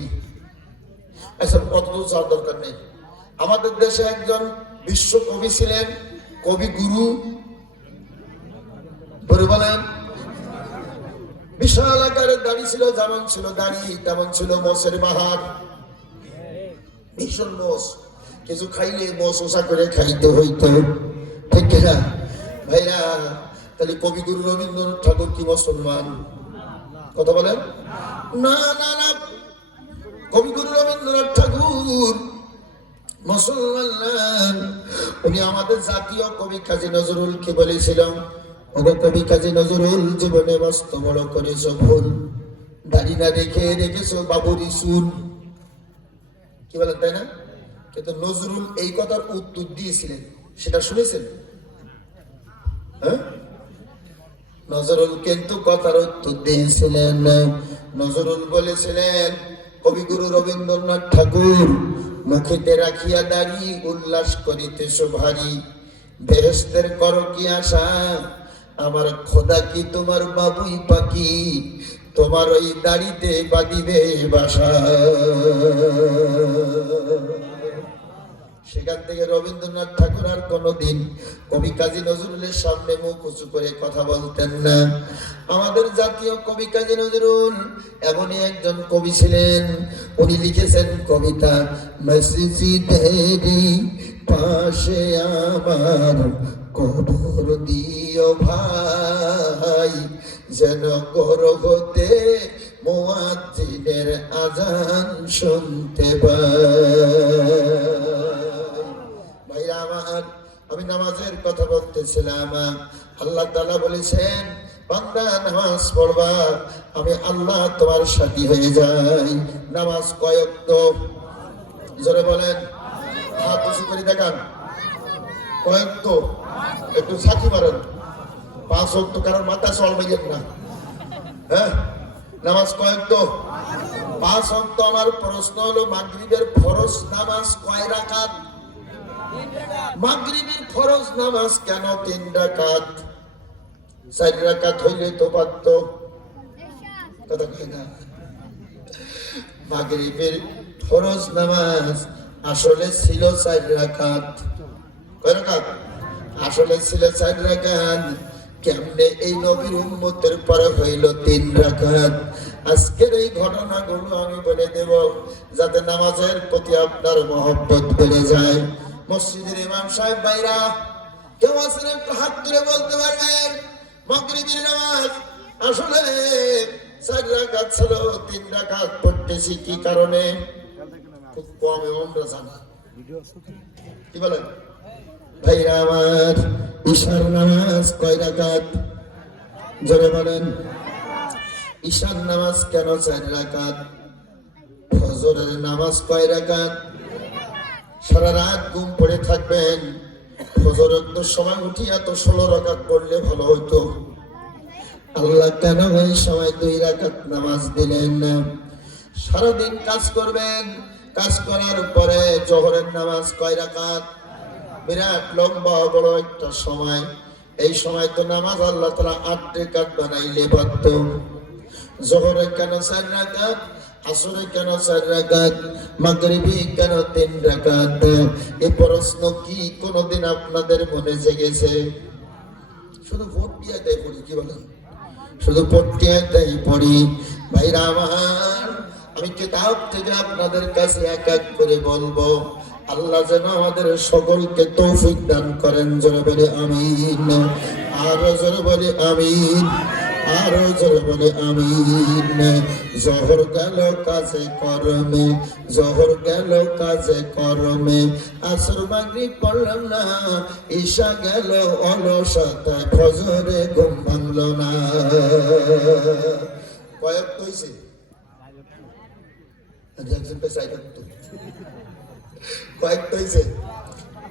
এসব কত যাওয়ার দরকার নেই। আমাদের দেশে একজন বিশ্ব কবি ছিলেন, কবি গুরু বলেন, বিশাল আকারের দাড়ি ছিল, যেমন ছিল দাড়ি তেমন ছিল মোষের বাহার, ভীষণ মোষ, কিছু খাইলে মোষ ওষা করে খাইতে হইতো, ঠিক কিনা ভাইরা? তাহলে কবিগুরু রবীন্দ্রনাথ ঠাকুর কি মুসলমান? কথা বলেন না না না, কবিগুরু রবীন্দ্রনাথ ঠাকুর মুসলমান। উনি আমাদের জাতীয় কবি কাজী নজরুলকে বলেছিলাম, ওগো কবি কাজী নজরুল, জীবনে মস্ত বড় করেছো ভুল, দাড়ি না রেখে রেখেছো বাবুরি চুল। কি বলেন, তাই না? কিন্তু নজরুল এই কথার উত্তর দিয়েছিলেন, সেটা শুনেছেন? হ্যাঁ, নজরুল কিন্তু কথার উত্তর দিয়েছিলেন। নজরুল বলেছিলেন, কবিগুরু রবীন্দ্রনাথ ঠাকুর, মুখেতে রাখিয়া দাড়ি উল্লাস করিতেছ ভারী, বেহেশতের করো কি আশা, আমার খোদা কি তোমার বাবুই পাখি, তোমার ওই দাড়িতে বাঁধিবে বাসা। সেখান থেকে রবীন্দ্রনাথ ঠাকুর আর কোনোদিন কবি কাজী নজরুলের সামনে মুখ উঁচু করে কথা বলতেন না। আমাদের জাতীয় কবি কাজী নজরুল এমনই একজন কবি ছিলেন, উনি লিখেছেন কবিতা, মসজিদেরই পাশে আমার কবর দিও ভাই, যেন গর্ভতে মুয়াজ্জিনের আজান শুনতে পাই। আমার, আমি নামাজের কথা বলতেছিলাম। আল্লাহ তাআলা বলেছেন, বান্দা নামাজ পড়বা, আমি আল্লাহ তোমার সাথী হয়ে যাই। নামাজ কয় ওয়াক্ত? জোরে বলেন, হাত উঁচু করে দেখান। কয় ওয়াক্ত? একটু সাক্ষী মারেন। 5 ওয়াক্ত, কারণ মাথা চলবেন না। হ্যাঁ, নামাজ কয় ওয়াক্ত? 5 ওয়াক্ত। আমার প্রশ্ন হলো, মাগরিবের ফরজ নামাজ কয় রাকাত? মাগরিবের ফরজ নামাজ কেন 3 রাকাত? 4 রাকাত হইলে তো পারত। কথা কই না? মাগরিবের ফরজ নামাজ আসলে ছিল 4 রাকাত। কয় রাকাত? আসলে ছিল 4 রাকাত। কেমনে এই নবীর উম্মতের পরে হইল 3 রাকাত? আজকের এই ঘটনাগুলো আমি বলে দেব, যাতে নামাজের প্রতি আপনার মহব্বত বেড়ে যায়। মসজিদের ইমাম সাহেব ভাইরা, কেউ আছেন একটু হাত তুলে বলতে পারবেন, মাগরিবের নামাজ আসলে 4 রাকাত ছিল, 3 রাকাত পড়তেছি কি কারণে? খুব কম আমরা জানা। কি বলেন ভাইরা আমার? ঈশার নামাজ কয় রাকাত? জোরে বলেন। ঈশার নামাজ কেন 4 রাকাত? ফজরের নামাজ কয় রাকাত? সারা রাত ঘুম পড়ে থাকবেন, ফজরের সময় উঠিয়া তো 16 রাকাত পড়লে ভালো হতো। আল্লাহ কেন এই সময় 2 রাকাত নামাজ দিলেন না? সারাদিন কাজ করবেন, কাজ করার পরে জোহরের নামাজ কয় রাকাত? বিরাট লম্বা বড় একটা সময়। এই সময় তো নামাজ আল্লাহ তাআলা 8 রাকাত বানাইলে পারত। জোহরে কেন 4 রাকাত? আসরে কেন 4 রাকাত? মাগরিবে কেন 3 রাকাত? এই প্রশ্ন কি কোনোদিন আপনাদের মনে জেগেছে? শুধু ভোট দিয়ে দেয় পড়ি। কি বলেন? শুধু ভোট দিয়ে দেয় পড়ি। ভাইরা আমার, আমি কিতাব থেকে আপনাদের কাছে এক এক করে বলবো, আল্লাহ যেন আমাদের সকলকে তৌফিক দান করেন। জোরে বলে আমিন। আরো জোরে বলে আমিন। আরো জোরে বলে আমিন। জোহর গেল কাজে কর্মে, জোহর গেল কাজে কর্মে, আসর মাগরিব পড়লাম না, ঈশা গেল অলসতায়, ফজরে ঘুম ভাঙল না। কয়েক কইছে কয়েক কইছে,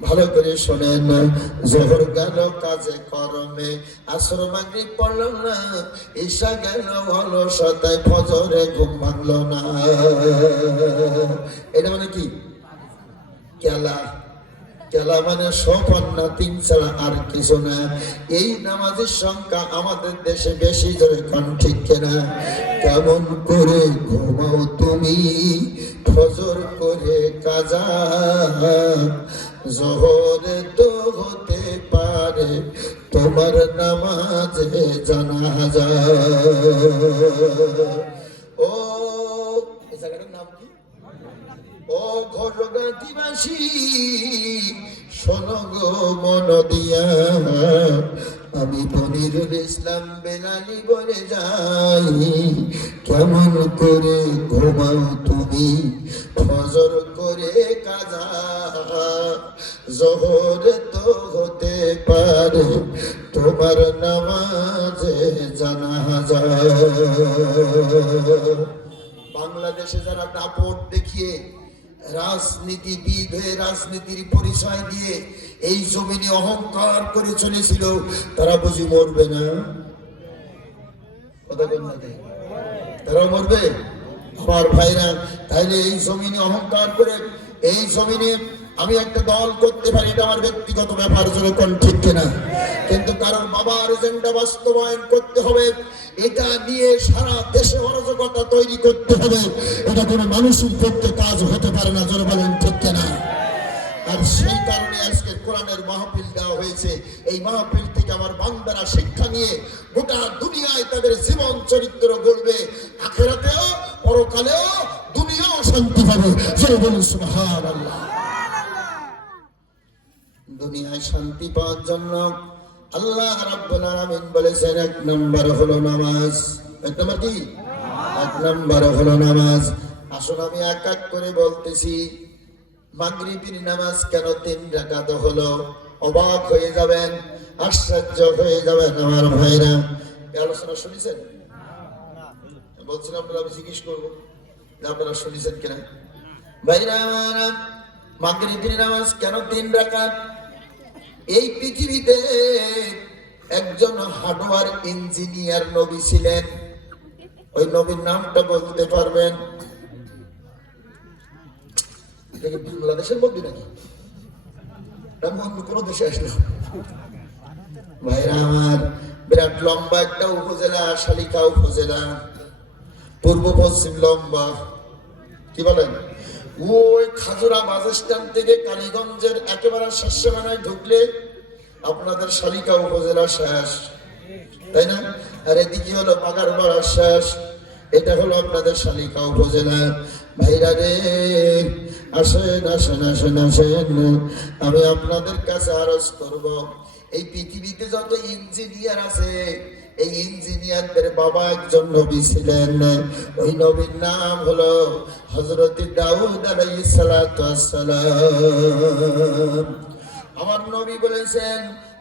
ভালো করে শোনেন। জোহর গেল কাজে কর্মে, আসর মাগরিব পড়লাম না, ঈশা গেল অলসতায়, ফজরে ঘুম ভাঙল না। এটা মানে কি? কেলা কেলা মানে সফর না, তিন ছাড়া আর কিছু না। এই নামাজের সংখ্যা আমাদের দেশে বেশি, জোরে কোন ঠিক কিনা? কেমন করে ঘুমাও তুমি ফজর করে কাজা, জোহরে তো হতে পারে তোমার নামাজে জানাজা। ও এই জায়গাটার নাম কি? ও ঘরগাতিবাসী শোনো গো মন দিয়া, আমি মনিরুল ইসলাম বেলালি বলে যাই, কেমন করে ঘুমাও তুমি ফজর করে কাজা, জোহর তো হতে পারে তোমার নামাজে জানাজা। বাংলাদেশে যারা দাপট দেখিয়ে রাজনীতিবিদ হয়ে রাজনীতির পরিচয় দিয়ে এই জমিনে অহংকার করে চলেছিল, তারা বুঝি মরবে না? তারা মরবে আমার ভাইরা। তাইলে এই জমিনে অহংকার করে এই জমিনে আমি একটা দল করতে পারি, এটা আমার ব্যক্তিগত ব্যাপার, জন্য কোন ঠিক কিনা? কিন্তু কারণ বাবার এজেন্ডা বাস্তবায়ন করতে হবে, এটা নিয়ে সারা দেশে অরাজকতা তৈরি করতে হবে, এটা কোনো মানুষের পক্ষে কাজ হতে পারে না, জোরে বলেন ঠিক কিনা? আর সেই কারণে আজকে কোরআনের মাহফিল দেওয়া হয়েছে। এই মাহফিল থেকে আমার বান্দারা শিক্ষা নিয়ে গোটা দুনিয়ায় তাদের জীবন চরিত্র গড়বে, আখিরাতেও পরকালেও দুনিয়াও শান্তি পাবে, জোরে বলুন সুবহানাল্লাহ। দুনিয়ায় শান্তি পাওয়ার জন্য আল্লাহ রাব্বুল আলামিন বলেছেন, এক নম্বর হলো নামাজ। এক নম্বর কি? এক নম্বর হলো নামাজ। আসলে আমি এক এক করে বলতেছি। মাগরিবের নামাজ কেন 3 রাকাত হলো? অবাক হয়ে যাবেন, আশ্চর্য হয়ে যাবেন আমার ভাইরা। এই আলোচনা শুনেছেন? বলছিলাম আপনারা, আমি জিজ্ঞেস করবো যে আপনারা শুনেছেন কিনা। ভাইরা আমার, মাগরিবের নামাজ কেন 3 রাকাত? এই পৃথিবীতে একজন হার্ডওয়্যার ইঞ্জিনিয়ার নবী ছিলেন। ওই নবীর নামটা বলতে পারবেন? বাংলাদেশের মধ্যে নাকি অন্য কোন দেশে আসলো? ভাইরা আমার, বিরাট লম্বা একটা উপজেলা, শালিকা উপজেলা, পূর্ব পশ্চিম লম্বা। কি বলেন? ওই খাজুরা বাস স্ট্যান্ড থেকে কালীগঞ্জের একেবারে শেষ সীমানায় ঢুকলে আপনাদের শালিকা উপজেলা শেষ, তাই না? আর এদিকে হলো বাগারপাড়া শেষ, এটা হলো আপনাদের শালিকা উপজেলা। ভাইরা রে, আসেন আসেন আসেন আসেন, আমি আপনাদের কাছে আরজ করব, এই পৃথিবীতে যত ইঞ্জিনিয়ার আছে, এই ইঞ্জিনিয়ারদের বাবা একজন নবী ছিলেন। ওই নবীর নাম হলো হযরত দাউদ আলাইহিস সালাতু ওয়াস সালাম। আমার নবী বলেছেন,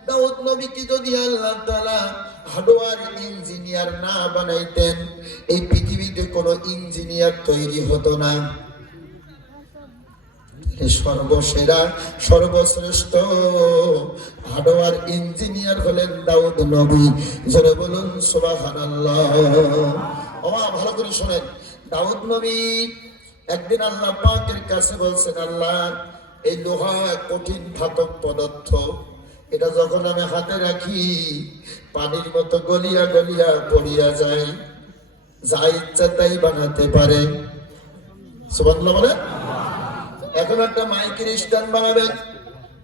দাউদ নবীকে যদি আল্লাহ তাআলা হার্ডওয়্যার ইঞ্জিনিয়ার না বানাইতেন, এই পৃথিবীতে কোনো ইঞ্জিনিয়ার তৈরি হতো না। সর্বসেরা সর্বশ্রেষ্ঠ হার্ডওয়্যার ইঞ্জিনিয়ার হলেন দাউদ নবী, জোরে বলুন সুবহানাল্লাহ। ভালো করে শোনেন, দাউদ নবী একদিন আল্লাহ পাকের কাছে বলছেন, আল্লাহ, এই লোহা কঠিন ধাতব পদার্থ, এটা যখন আমি হাতে রাখি পানির মতো গলিয়া গলিয়া পড়িয়া যায়, যা ইচ্ছা তাই বানাতে পারে। সুবহানাল্লাহ বলেন। এখন একটা মাইকের স্ট্যান্ড বানাবেন,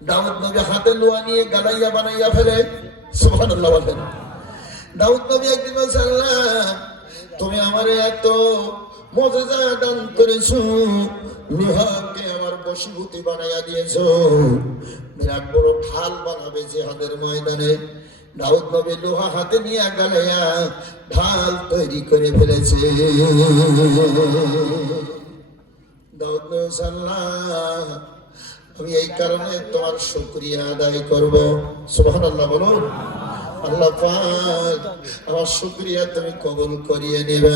দাউদ নবী হাতে লোহা নিয়ে গালাইয়া বানাইয়া ফেলে। সুবহানাল্লাহ বলেন। দাউদ নবী একদিন বলছে, আল্লাহ, তুমি আমারে এত মুজিজা দান করেছো, লোহাকে আমার বশীভূতি বানাইয়া দিয়েছো, বিরাট বড় ঢাল বানাবে জিহাদের ময়দানে। দাউদ নবী লোহা হাতে নিয়ে গালাইয়া ঢাল তৈরি করে ফেলেছে। দাউদ নবী, আল্লাহ, আমি এই কারণে তোমার শুকরিয়া আদায় করব। সুবহানাল্লাহ বলুন। আল্লাহ পাক আমার শুকরিয়া তুমি কবুল করিয়ে নেবে।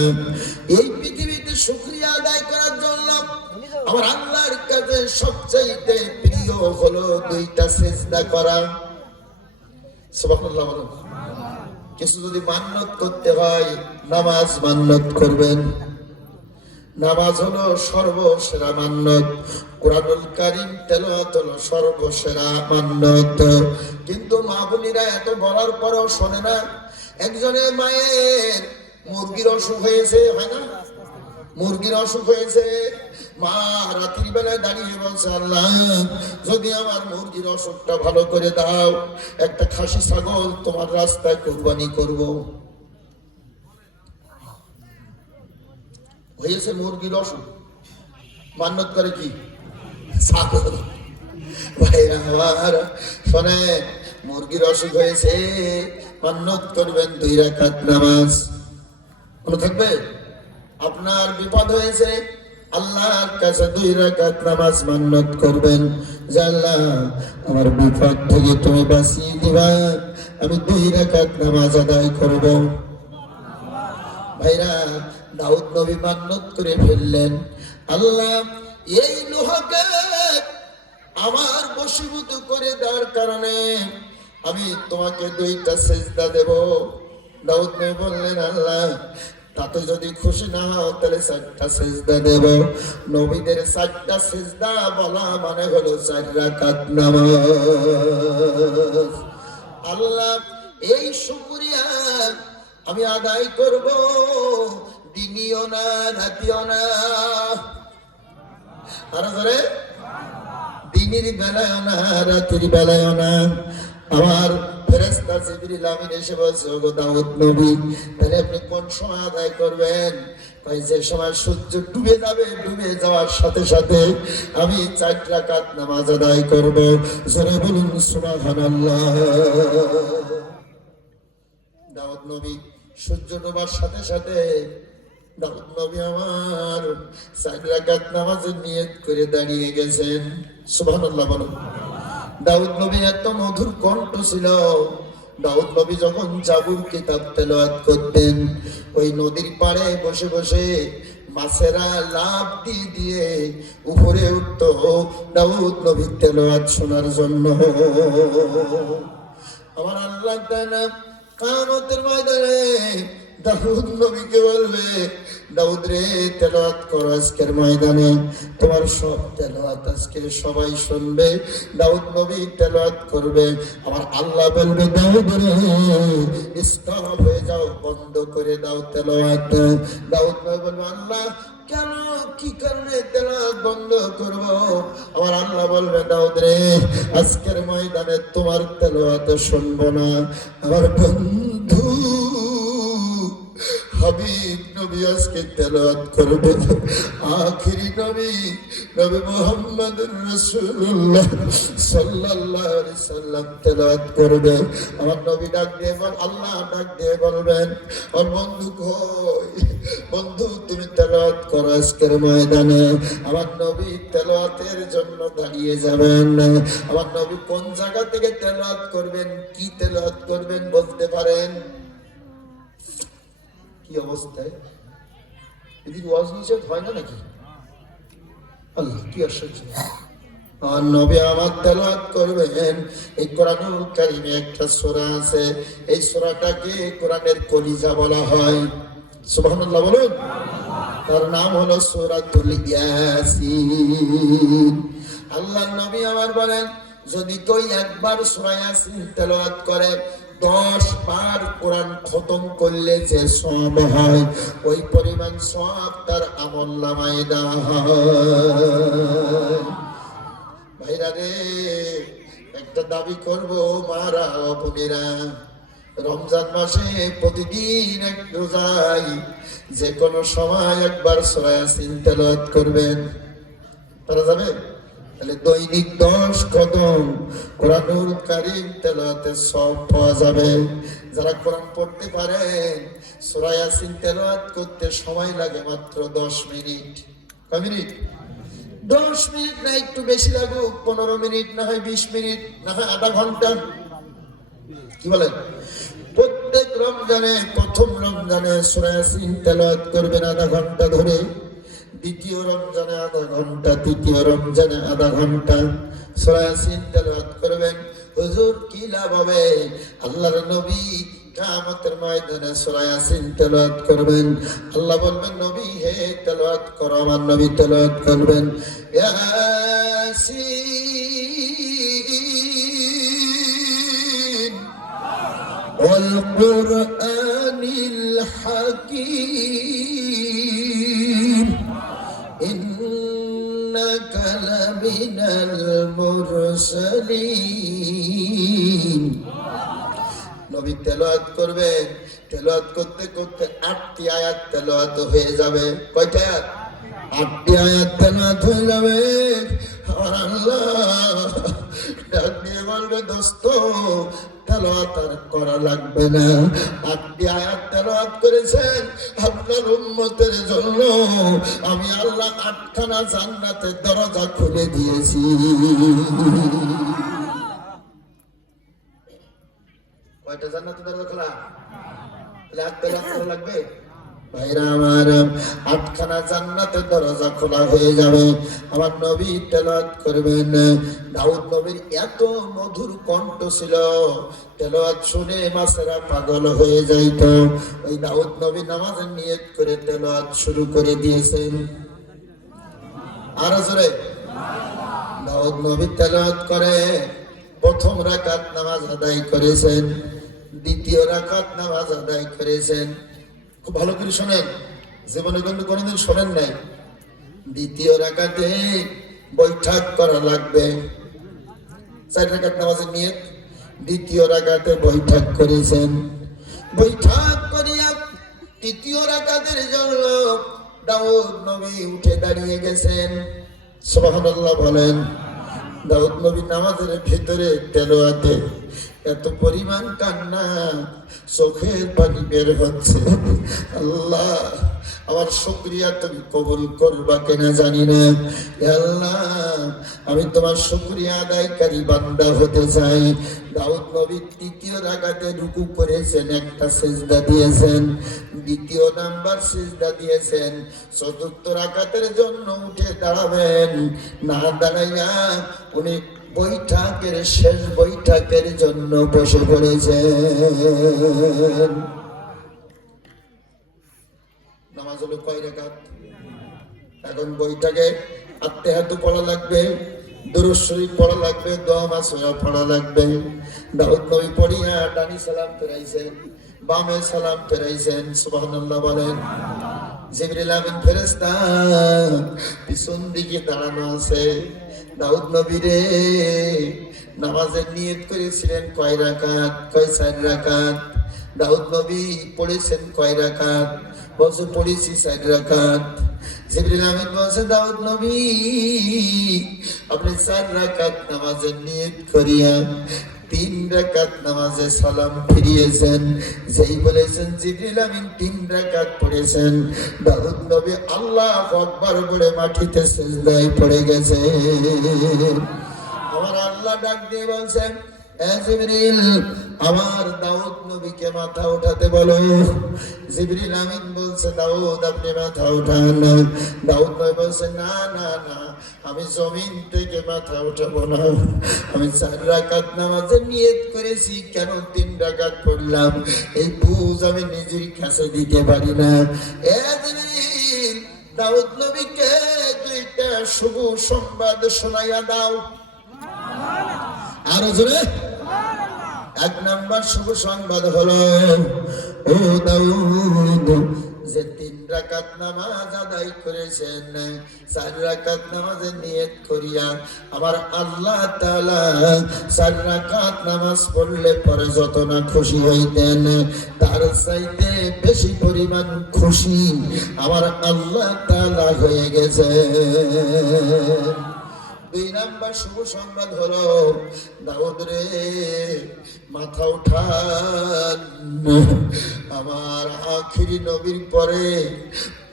এই পৃথিবীতে শুকরিয়া আদায় করার জন্য আমার আল্লাহর কাছে সবচাইতে প্রিয় হলো 2টা সিজদা করা। সুবহানাল্লাহ বলুন। কিছু যদি মান্নত করতে হয়, নামাজ মান্নত করবেন। নামাজ হলো সর্বসেরা মান্যত, কুরআনুল কারীম তেলাওয়াত হলো সর্বসেরা মান্যত। কিন্তু মা বোনেরা এত বলার পরও শোনে না। একজনের মায়ের মুরগির অসুখ হয়েছে, হয় না? মুরগির অসুখ হয়েছে, মা রাত্রি বেলায় দাঁড়িয়ে বলছে, আল্লাহ যদি আমার মুরগির অসুখটা ভালো করে দাও, একটা খাসি ছাগল তোমার রাস্তায় কুরবানি করব। হয়েছে মুরগির অসুখ, মান্যত করে কি? ছাগল। ভাইরা আমার শোনে, মুরগির অসুখ হয়েছে, মান্যত করবেন 2 রাকাত নামাজ। মনে থাকবে? আপনার বিপদ হয়েছে, আল্লাহর কাছে 2 রাকাত নামাজ মান্যত করবেন যে আল্লাহ আমার বিপদ থেকে তুমি বাঁচিয়ে দিবা, আমি 2 রাকাত নামাজ আদায় করব। ভাইরা, দাউদ নবী মান্যত করে ফেললেন, আল্লাহ এই লোহাকে আমার বশীভূত করে দেওয়ার কারণে আমি তোমাকে 2টা সিজদা দেব। দাউদ নবী বললেন, আল্লাহ তাতে যদি খুশি না হও তাহলে 4টা সিজদা দেব। নবীদের 4টা সিজদা বলা মানে হলো 4 রাকাত নামাজ। আল্লাহ এই শুকরিয়া আমি আদায় করব, দিনিও না রাতিও না। আর ধরে দিনের বেলায় না রাতের বেলায় না। আমার ফেরেশতা জিবরিল আমিন এসে বলছে, ওগো দাউদ নবী, তাহলে আপনি কোন সময় আদায় করবেন? কই যে সময় সূর্য ডুবে যাবে, ডুবে যাওয়ার সাথে সাথে আমি 4 রাকাত নামাজ আদায় করব। জোরে বলুন সুবহানাল্লাহ। দাউদ নবী সূর্য ডোবার সাথে সাথে দাউদ নবী আমার 4 রাকাত নামাজের নিয়ত করে দাঁড়িয়ে গেছেন। সুবহানাল্লাহ বলুন। দাউদ নবী এত মধুর কণ্ঠ ছিল, দাউদ নবী যখন জাবুর কিতাব তেলাওয়াত করতেন, ওই নদীর পাড়ে বসে বসে মাছেরা লাফ দিয়ে দিয়ে উপরে উঠত দাউদ নবীর তেলাওয়াত শোনার জন্য। আমার আল্লাহ তাআলা কিয়ামতের ময়দানে দাউদ নবীকে বলবে, দাউদ রে তেলাওয়াত করো আজকের ময়দানে, তোমার সব তেলাওয়াত আজকে সবাই শুনবে। দাউদ নবী তেলাওয়াত করবে, আমার আল্লাহ বলবে, দাউদ রে স্টপ হয়ে যাও, বন্ধ করে দাও তেলাওয়াত। দাউদ নবী বলবে, আল্লাহ কেন, কি কারণে তেলাওয়াত বন্ধ করব? আমার আল্লাহ বলবে, দাউদ রে আজকের ময়দানে তোমার তেলাওয়াত শুনবো না, আমার বন্ধু হাবিব নবী আজকে তেলাওয়াত করবে। আখিরি নবী নবী মুহাম্মদুর রাসূলুল্লাহ সাল্লাল্লাহু আলাইহি সাল্লাম তেলাওয়াত করবে। আমার নবী ডাক দিয়ে আল্লাহ ডাক দিয়ে বলবেন, আমার বন্ধু কই? বন্ধু তুমি তেলাওয়াত করো আজকের ময়দানে। আমার নবী তেলাওয়াতের জন্য দাঁড়িয়ে যাবেন। আমার নবী কোন জায়গা থেকে তেলাওয়াত করবেন, কি তেলাওয়াত করবেন বলতে পারেন? কি অবস্থায়? এদিকে ওয়াজ নিষেধ হয় না নাকি? আল্লাহ কি আশ্চর্য! আর নবী আমার তেলাওয়াত করবেন। এই কোরআনুল কারীমে একটা সূরা আছে, এই সূরাটাকে কোরআনের কলিজা বলা হয়। সুবহানাল্লাহ বলুন। তার নাম হলো সূরাতুল ইয়াসিন। আল্লাহর নবী আমার বলেন, যদি কেউ একবার সূরা ইয়াসিন তেলাওয়াত করে, 10 বার কোরআন খতম করলে যে সওয়াব হয়, ওই পরিমাণ সওয়াব তার আমলনামায় দেওয়া হয়। ভাইরা রে, একটা দাবি করব মারা বোনেরা, রমজান মাসে প্রতিদিন এক রোজায় যে কোনো সময় একবার সূরা ইয়াসিন তেলাওয়াত করবেন। পারা যাবে? তাহলে দৈনিক 10 কদম কোরআনুল কারীম তেলাওয়াতের সওয়াব পাওয়া যাবে। যারা কোরআন পড়তে পারেন, সূরা ইয়াসিন তেলাওয়াত করতে সময় লাগে মাত্র 10 মিনিট। কয় মিনিট? 10 মিনিট না, একটু বেশি লাগুক, 15 মিনিট, না হয় 20 মিনিট, না হয় আধা ঘন্টা। কি বলেন? প্রত্যেক রমজানে, প্রথম রমজানে সূরা ইয়াসিন তেলাওয়াত করবেন আধা ঘন্টা ধরে, দ্বিতীয় রমজানে আধা ঘন্টা, তৃতীয় রমজানে আধা ঘন্টা সূরা ইয়াসিন তেলাওয়াত করবেন। হুজুর কি লাভ হবে? আল্লাহর নবী কিয়ামতের ময়দানে সূরা ইয়াসিন তেলাওয়াত করবেন। আল্লাহ বলবেন নবী হে তেলাওয়াত করো, আমার নবী তেলাওয়াত করবেন ইয়াসিন ওয়াল কুরআনিল হাকীম ইন্নাকা লামিনাল মুরসালিন। নবী তেলাওয়াত করবেন, তেলাওয়াত করতে করতে 8টি আয়াত তেলাওয়াত হয়ে যাবে। কয়টা আয়াত? 8টি আয়াত তেলাওয়াত হয়ে যাবে। আর আল্লাহ ডাক দিয়ে বলবে দোস্ত তেলাওয়াত আর করা লাগবে না, 8টি আয়াত তেলাওয়াত করেছেন আপনার উম্মতের জন্য আমি আল্লাহ 8খানা জান্নাতের দরজা খুলে দিয়েছি। কয়টা জান্নাতের দরজা খোলা? লাগবে ভাইরা আমার, 8খানা জান্নাতের দরজা খোলা হয়ে যাবে। আমার নবী তেলাওয়াত করবেন। দাউদ নবীর এত মধুর কণ্ঠ ছিল, তেলাওয়াত শুনে মাছেরা পাগল হয়ে যাইত। ওই দাউদ নবী নামাজের নিয়ত করে তেলাওয়াত শুরু করে দিয়েছেন। আরো জোরে দাউদ নবী তেলাওয়াত করে প্রথম রাকাত নামাজ আদায় করেছেন, দ্বিতীয় রাকাত নামাজ আদায় করেছেন। খুব ভালো করে শোনেন, জীবনে কিন্তু কোনোদিন শোনেন নাই। দ্বিতীয় রাকাতে বৈঠক করা লাগবে, 4 রাকাত নামাজের নিয়ত, দ্বিতীয় রাকাতে বৈঠক করেছেন। বৈঠক করিয়া তৃতীয় রাকাতের জন্য দাউদ নবী উঠে দাঁড়িয়ে গেছেন। সুবহানাল্লাহ বলেন। দাউদ নবী নামাজের ভিতরে তেলাওয়াতে এত পরিমাণ কান্না, চোখের পানি বের হচ্ছে। আল্লাহ আমার শুকরিয়া তুমি কবুল করবা কিনা জানি না। আল্লাহ আমি তোমার শুকরিয়া আদায়কারী বান্দা হতে চাই। দাউদ নবী তৃতীয় রাকাতে রুকু করেছেন, একটা সিজদা দিয়েছেন, দ্বিতীয় নাম্বার সিজদা দিয়েছেন। চতুর্থ রাকাতের জন্য উঠে দাঁড়াবেন, না দাঁড়াইয়া উনি বৈঠকের শেষ বৈঠকের জন্য বসে পড়েছেন। নামাজ হলো কয় রাকাত? এখন বৈঠকে আত্মেহাত পড়া লাগবে, দুরূদ শরীফ পড়া লাগবে, দোয়া মাসুরা পড়া লাগবে। দাউদ নবী পড়িয়া ডানি সালাম ফেরাইছেন, বামে সালাম ফেরাইছেন। সুবহানাল্লাহ বলেন। জিবরিল আমিন ফেরেশতা পিছন দিকে দাঁড়ানো আছে। দাউদ নবী রে নামাজের নিয়ত করেছিলেন কয় রাকাত? কয় 4 রাকাত। দাউদ নবী পড়েছেন কয় রাকাত? বলছে পড়েছি 4 রাকাত। জিবরিল আমিন বলছে দাউদ নবী আপনি 4 রাকাত নামাজের নিয়ত করিয়া 3 রাকাত নামাজে সালাম ফিরিয়েছেন। যেই বলেছেন জিবরিল আমিন 3 রাকাত পড়েছেন, দাউদ নবী আল্লাহু আকবার বলে মাটিতে সিজদায় পড়ে গেছে। আমার আল্লাহ ডাক দিয়ে বলছেন এ জিবরিল আমার দাউদ নবীকে মাথা উঠাতে বলো। জিবরিল আমিন বলছে দাউদ আপনি মাথা উঠান। দাউদ নবী বলছে না না না আমি জমিন থেকে মাথা উঠাবো না, আমি 4 রাকাত নামাজের নিয়ত করেছি, কেন 3 রাকাত পড়লাম এই বুঝ আমি নিজের কাছে দিতে পারি না। এ জিবরিল দাউদ নবীকে 2টা শুভ সংবাদ শোনাইয়া দাও। আরো জোরে। 1 নাম্বার শুভ সংবাদ হলো ও দাউদ যে 3 রাকাত নামাজ আদায় করেছেন, 4 রাকাত নামাজের নিয়ত করিয়া আমার আল্লাহ তাআলা 4 রাকাত নামাজ পড়লে পরে যত না খুশি হইতেন তার চাইতে বেশি পরিমাণ খুশি আমার আল্লাহ তাআলা হয়ে গেছে। 2 নাম্বার শুভ সংবাদ হলো দাউদ রে মাথা উঠান, আমার আখিরি নবীর পরে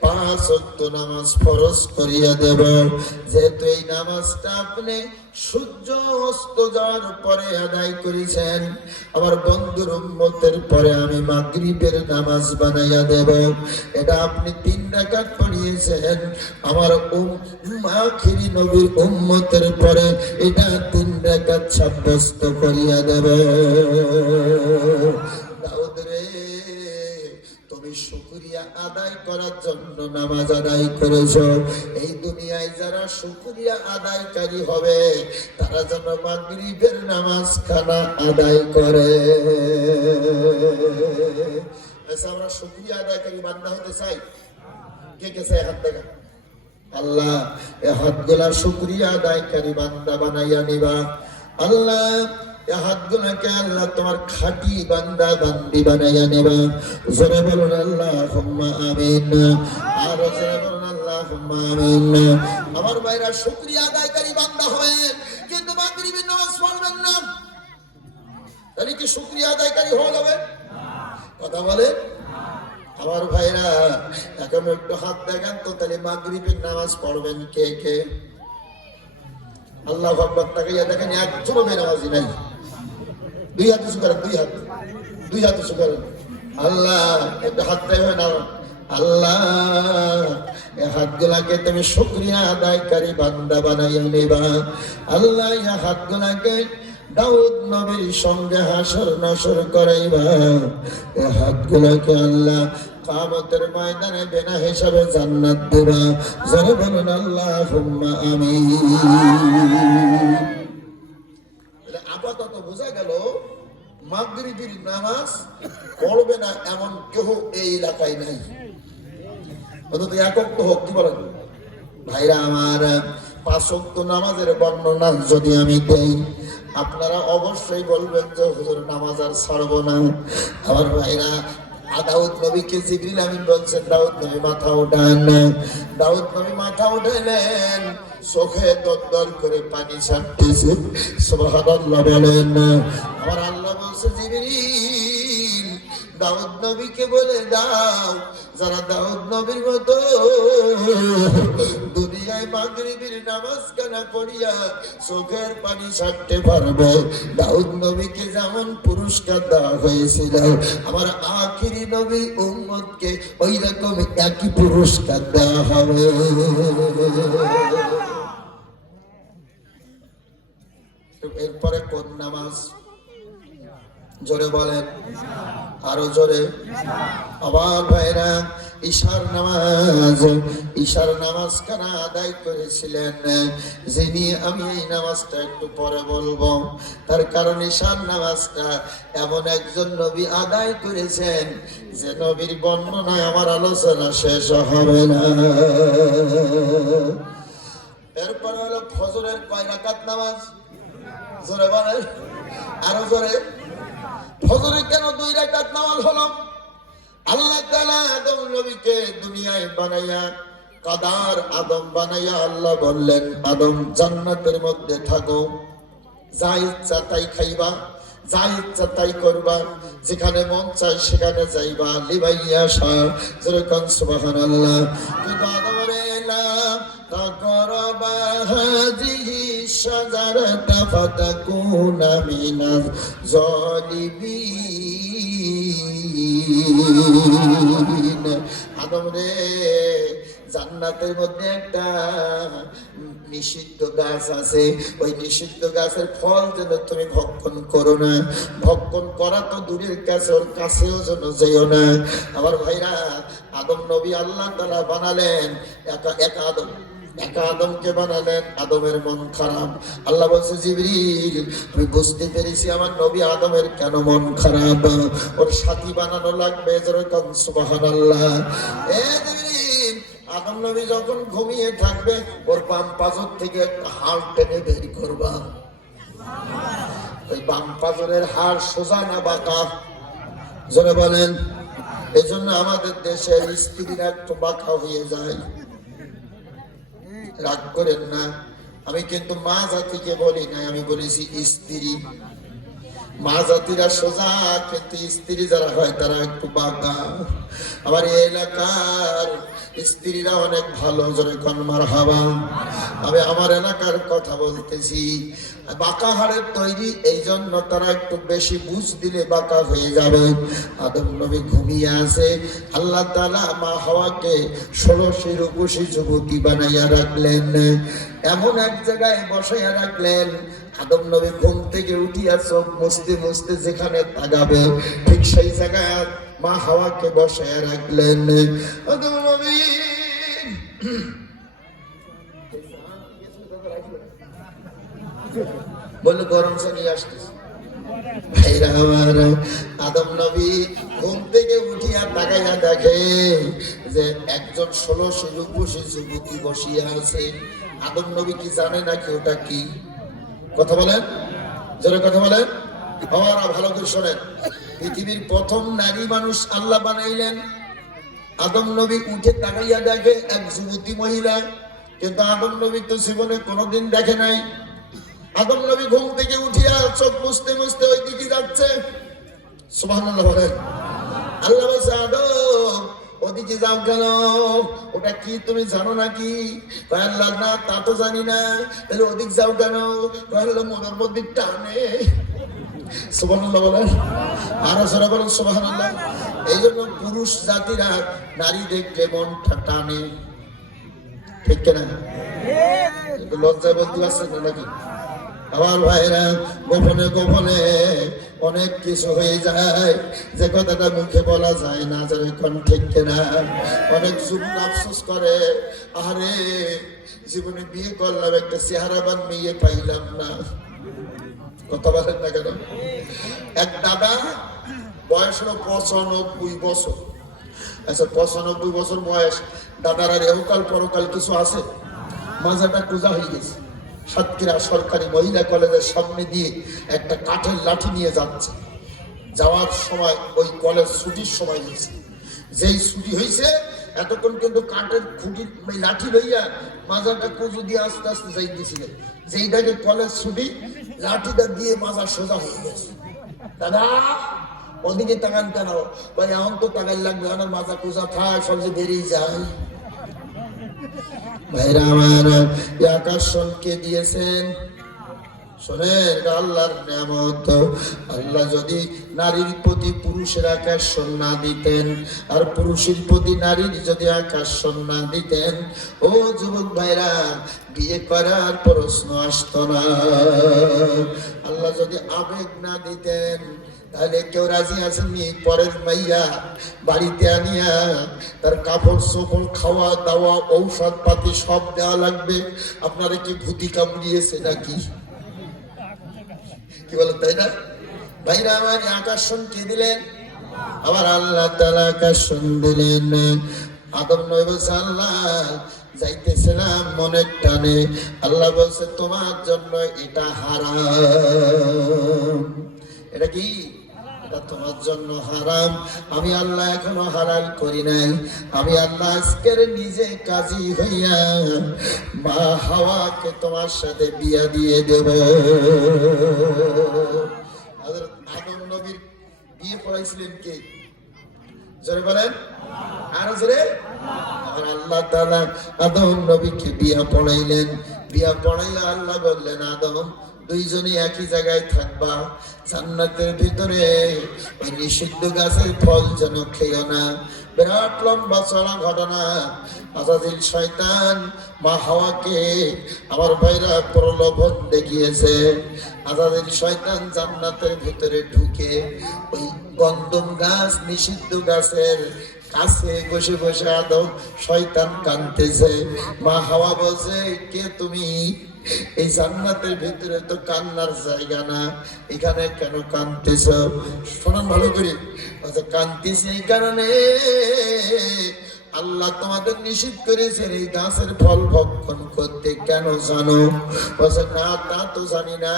5 ওয়াক্ত নামাজ ফরজ করিয়া দেব। যেহেতু এই নামাজটা আপনি সূর্য অস্ত যাওয়ার পরে আদায় করেছেন, আমার বন্ধুর উম্মতের পরে আমি মাগরিবের নামাজ বানাইয়া দেব। এটা আপনি 3 রাকাত পড়িয়েছেন, আমার আখিরি নবীর উম্মতের পরে এটা 3 রাকাত সাব্যস্ত করিয়া দেব। দাউদ রে আদায় করার জন্য নামাজ আদায় করেছো। এই দুনিয়ায় যারা শুকরিয়া আদায়কারী হবে তারা যেন মাগরিবের নামাজ খানা আদায় করে। আচ্ছা, আমরা শুকরিয়া আদায়কারী বান্দা হতে চাই? কে কে চাই হাত দেখা? আল্লাহ এ হাতগুলা শুকরিয়া আদায়কারী বান্দা বানাইয়া নিবা। আল্লাহ এ হাতগুলাকে আল্লাহ তোমার খাঁটি বান্দা বান্দি বানাইয়া নেবা। জোরে বলুন আল্লাহুম্মা আমিন। আর জোরে বলুন আল্লাহুম্মা আমিন। আমার ভাইরা শুকরিয়া আদায়কারী বান্দা হবেন, কিন্তু মাগরিবের নামাজ পড়বেন না। তাহলে কি শুকরিয়া আদায়কারী হওয়া যাবে? কথা বলে আমার ভাইরা। এখন একটু হাত দেখান তো, তাহলে মাগরিবের নামাজ পড়বেন কে কে? আল্লাহু আকবার। তাকাইয়া দেখেন একজনও বেনামাজি নাই। দুই হাত উঁচু করেন, দুই হাত উঁচু করেন। আল্লাহ একটু হাত দেবেন না। আল্লাহ এই হাতগুলাকে তুমি শুকরিয়া আদায়কারী বান্দা বানাইয়া নেবা। আল্লাহ এই হাতগুলাকে দাউদ নবীর সঙ্গে হাসর নাসর করাইবা। এই হাতগুলাকে আল্লাহ কিয়ামতের ময়দানে বিনা হিসাবে জান্নাত দেবা। জোরে বলুন আল্লাহুম্মা আমিন। আপাতত বোঝা গেল মাগরিবের নামাজ পড়বে না এমন কেউ এই এলাকায় নাই। অন্তত একক তো হোক, কি বলেন ভাইরা আমার? 5 ওয়াক্ত নামাজের বর্ণনা যদি আমি দেই, আপনারা অবশ্যই বলবেন যে হুজুর নামাজ আর ছাড়বো না। আমার ভাইরা, দাউদ নবীকে জিবরিল আমিন বলছেন, দাউদ নবী মাথা উঠান। দাউদ নবী মাথা উঠাইলেন, চোখে দরদর করে পানি ছাড়তেছে। সুবহানাল্লাহ বলেন। আমার আল্লাহ বলছে, জিবরিল দাউদ নবীকে বলে দাও, যারা দাউদ নবীর মতো দুনিয়ায় মাগরিবের নামাজ কানা পড়িয়া চোখের পানি ছাড়তে পারবে, দাউদ নবীকে যেমন পুরস্কার দেওয়া হয়েছিল আমার আখিরি নবীর উম্মতকে ওই রকম একই পুরস্কার দেওয়া হবে। এরপরে কোন নামাজ? জোরে বলেন, আরো জোরে। আমার ভাইরা, ঈশার নামাজ, ঈশার নামাজ কারা আদায় করেছিলেন যিনি, আমি এই নামাজটা একটু পরে বলবো। তার কারণ ঈশার নামাজটা এমন একজন নবী আদায় করেছেন যে নবীর বর্ণনায় আমার আলোচনা শেষ হবে না। এরপরে হলো ফজরের কয় রাকাত নামাজ? জোরে বলেন, আরো জোরে। ফজরে কেন 2 রাকাত নামাজ হলো? আল্লাহ তাআলা আদম নবীকে দুনিয়ায় বানাইয়া, কাদার আদম বানাইয়া আল্লাহ বললেন, আদম জান্নাতের মধ্যে থাকো, যা ইচ্ছা তাই খাইবা, যা ইচ্ছা তাই করবা, যেখানে মন চাই সেখানে যাইবা, লিবাইয়া শাহ। যেরকম সুবহানাল্লাহ। কিন্তু আদমরে লা তাকরাবা হাযিহি শাজারাতা ফাতাকুনা মিনাজ জালিমিন। আদম রে, জান্নাতের মধ্যে একটা নিষিদ্ধ গাছ আছে, ওই নিষিদ্ধ গাছের ফল যেন তুমি ভক্ষণ করো না। ভক্ষণ করা তো দূরের কাছে, ওর কাছেও যেন যেও না। আমার ভাইরা, আদম নবী আল্লাহ তাআলা বানালেন একা আদম, একা আদমকে বানালেন। আদমের মন খারাপ। আল্লাহ বলছে, জিবরিল আমি বুঝতে পেরেছি আমার নবী আদমের কেন মন খারাপ, ওর সাথী বানানো লাগবে। যেরকম সুবহানাল্লাহ। এ জিবরিল, আদম নবী যখন ঘুমিয়ে থাকবে ওর বাম পাজর থেকে একটা হাড় টেনে বের করবা। ওই বাম পাজরের হাড় সোজা না বাঁকা? জোরে বলেন। এই জন্য আমাদের দেশের স্ত্রীরা একটু বাঁকা হয়ে যায়। রাগ করেন না, আমি কিন্তু মা জাতিকে বলি না, আমি বলেছি স্ত্রী। মা জাতিরা সোজা, কিন্তু স্ত্রী যারা হয় তারা একটু বাঁকা। আমার এই এলাকার স্ত্রীরা অনেক ভালো। যখন মারহাবা। আমি আমার এলাকার কথা বলতেছি। বাঁকা হাড়ের তৈরি, এই জন্য তারা একটু বেশি বুঝ দিলে বাঁকা হয়ে যাবে। আদম নবী ঘুমিয়ে আছে, আল্লাহ তাআলা মা হাওয়াকে 16 রূপসী যুবতী বানাইয়া রাখলেন, এমন এক জায়গায় বসাইয়া রাখলেন। আদম নবী ঘুম থেকে উঠিয়া চোখ মুছতে মুছতে যেখানে তাকাবে ঠিক সেই জায়গায় মা হাওয়াকে বসায় রাখলেন। আদম নবী বলল গরম চা নিয়ে আসতেছে। ভাইরা আমার, আদম নবী ঘুম থেকে উঠিয়া তাকাইয়া দেখে যে একজন 16 রূপসী যুবতী বসিয়া আছে। আদম নবী কি জানে নাকি ওটা কি? কথা বলেন, জোরে কথা বলেন। আমার ভালো করে শোনেন, পৃথিবীর প্রথম নারী মানুষ আল্লাহ বানাইলেন। আদম নবী উঠে তাকাইয়া দেখে এক যুবতী মহিলা, কিন্তু আদম নবী তো জীবনে কোনোদিন দেখে নাই। আদম নবী ঘুম থেকে উঠিয়া চোখ মুছতে মুছতে ওই দিকে যাচ্ছে। সুবহানাল্লাহ বলেন। আল্লাহ বলছে, আদম ওদিকে যাও কেন? ওটা কি তুমি জানো নাকি? আল্লাহ না, তা তো জানি না। তাহলে ওদিক যাও কেন? আল্লাহ মনের মধ্যে টানে। সুবহানাল্লাহ বলেন। আর যারা বলেন সুবহানাল্লাহ। এই জন্য পুরুষ জাতিরা নারী দেখলে মনটা টানে, ঠিক কিনা? লজ্জা বলতে পারছেন না নাকি? আমার ভাইরা, গোপনে গোপনে অনেক কিছু হয়ে যায় যে কথাটা মুখে বলা যায় না, যেরকম ঠিক কিনা? অনেক যুবক আফসোস করে, আরে জীবনে বিয়ে করলাম, একটা চেহারাবান মেয়ে পাইলাম না। কথা বলেন না কেন? এক দাদা বয়স হলো 95 বছর। আচ্ছা, 95 বছর বয়স, দাদার আর এহকাল পরকাল কিছু আছে? মাজাটা পূজা হয়ে গেছে। সাতক্ষীরা সরকারি মহিলা কলেজের সামনে দিয়ে একটা কাঠের লাঠি নিয়ে যাচ্ছে। যাওয়ার সময় ওই কলেজ ছুটির সময় হয়েছে। যেই ছুটি হয়েছে এতক্ষণ কিন্তু কাঠের খুঁটি লাঠি লইয়া মাজারটা কুজু দিয়ে আস্তে আস্তে যাইতেছিলেন। যেইটাকে কলেজ ছুটি, লাঠিটা দিয়ে মাজার সোজা হয়ে গেছে। দাদা ওদিকে তাকান কেন? ভাই এখন তো তাকাই লাগবে, আমার মাজা কুজা থাক, সবচেয়ে বেরিয়ে যায়। ভাইরা আমার, আকর্ষণ কে দিয়েছেন? শোনেন, আল্লাহর নিয়ামত। আল্লাহ যদি নারীর প্রতি পুরুষের আকর্ষণ না দিতেন, আর পুরুষের প্রতি নারীর যদি আকর্ষণ না দিতেন, ও যুবক ভাইরা, বিয়ে করার প্রশ্ন আসতো না। আল্লাহ যদি আবেগ না দিতেন, তাহলে কেউ রাজি আসেননি পরের মাইয়া বাড়িতে আনিয়া তার কাপড় চোপড়, খাওয়া দাওয়া, ঔষধ পাতি সব দেওয়া লাগবে। আপনারা কি ভূতি কামড়িয়েছে নাকি? কি বলেন, তাই না? ভাইরা আমার, আকর্ষণ কে দিলেন? আবার আল্লাহ তাআলা আকর্ষণ দিলেন। আদম নবী বলছে, আল্লাহ যাইতেছিলাম মনের টানে। আল্লাহ বলছে, তোমার জন্য এটা হারাম। এটা কি? এটা তোমার জন্য হারাম। আমি আল্লাহ এখনো হালাল করি নাই। আমি আল্লাহ আজকের নিজে কাজী হইয়া মা হাওয়াকে তোমার সাথে বিয়া দিয়ে দেব। আদম নবীর বিয়ে পড়াইছিলেন কে? জোরে বলেন, আর জোরে। আর আল্লাহ তাআলা আদম নবীকে বিয়া পড়াইলেন। বিয়া পড়াইয়া আল্লাহ বললেন, আদম দুইজনে একই জায়গায় থাকবা, জান্নাতের ভিতরে ওই নিষিদ্ধ গাছের ফল যেন খেও না। বিরাট লম্বা চড়া ঘটনা। আজাজিল শয়তান মা হাওয়াকে আমার ভাইরা প্রলোভন দেখিয়েছে। আজাজিল শয়তান জান্নাতের ভিতরে ঢুকে ওই গন্ধম গাছ, নিষিদ্ধ গাছের কাছে বসে বসে আদম শয়তান কাঁদতেছে। মা হাওয়া বলছে, কে তুমি? এই জান্নাতের ভিতরে তো কান্নার জায়গা না, এখানে কেন কাঁদতেছ? শোনান ভালো করে। কাঁদতেছি এই কারণে, আল্লাহ তোমাদের নিষিদ্ধ করেছেন এই গাছের ফল ভক্ষণ করতে। কেন জানো? বলছে, না তা তো জানি না।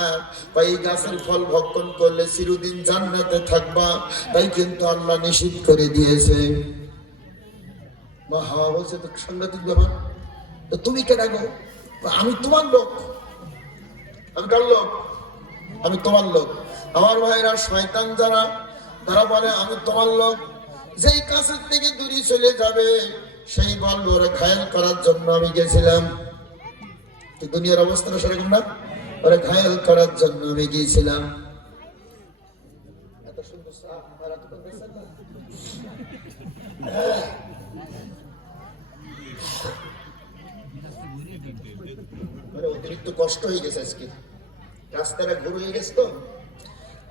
এই গাছের ফল ভক্ষণ করলে চিরদিন জান্নাতে থাকবা, তাই কিন্তু আল্লাহ নিষিদ্ধ করে দিয়েছে। মা হাওয়া বলছে, তো সাংঘাতিক ব্যাপার, তো তুমি কে ডাকো? আমি তোমার লোক। আমি কার লোক? আমি তোমার লোক। আমার ভাইরা শয়তান যারা, তারা বলে আমি তোমার লোক। যেই কাছের থেকে দূরে চলে যাবে সেই বলবো, ওরা ঘায়েল করার জন্য আমি গেছিলাম। দুনিয়ার অবস্থাটা সেরকম না, ওরা ঘায়েল করার জন্য আমি গিয়েছিলাম। এত সুন্দর অতিরিক্ত কষ্ট হয়ে গেছে আজকে, রাস্তাটা ঘুর হয়ে গেছে তো।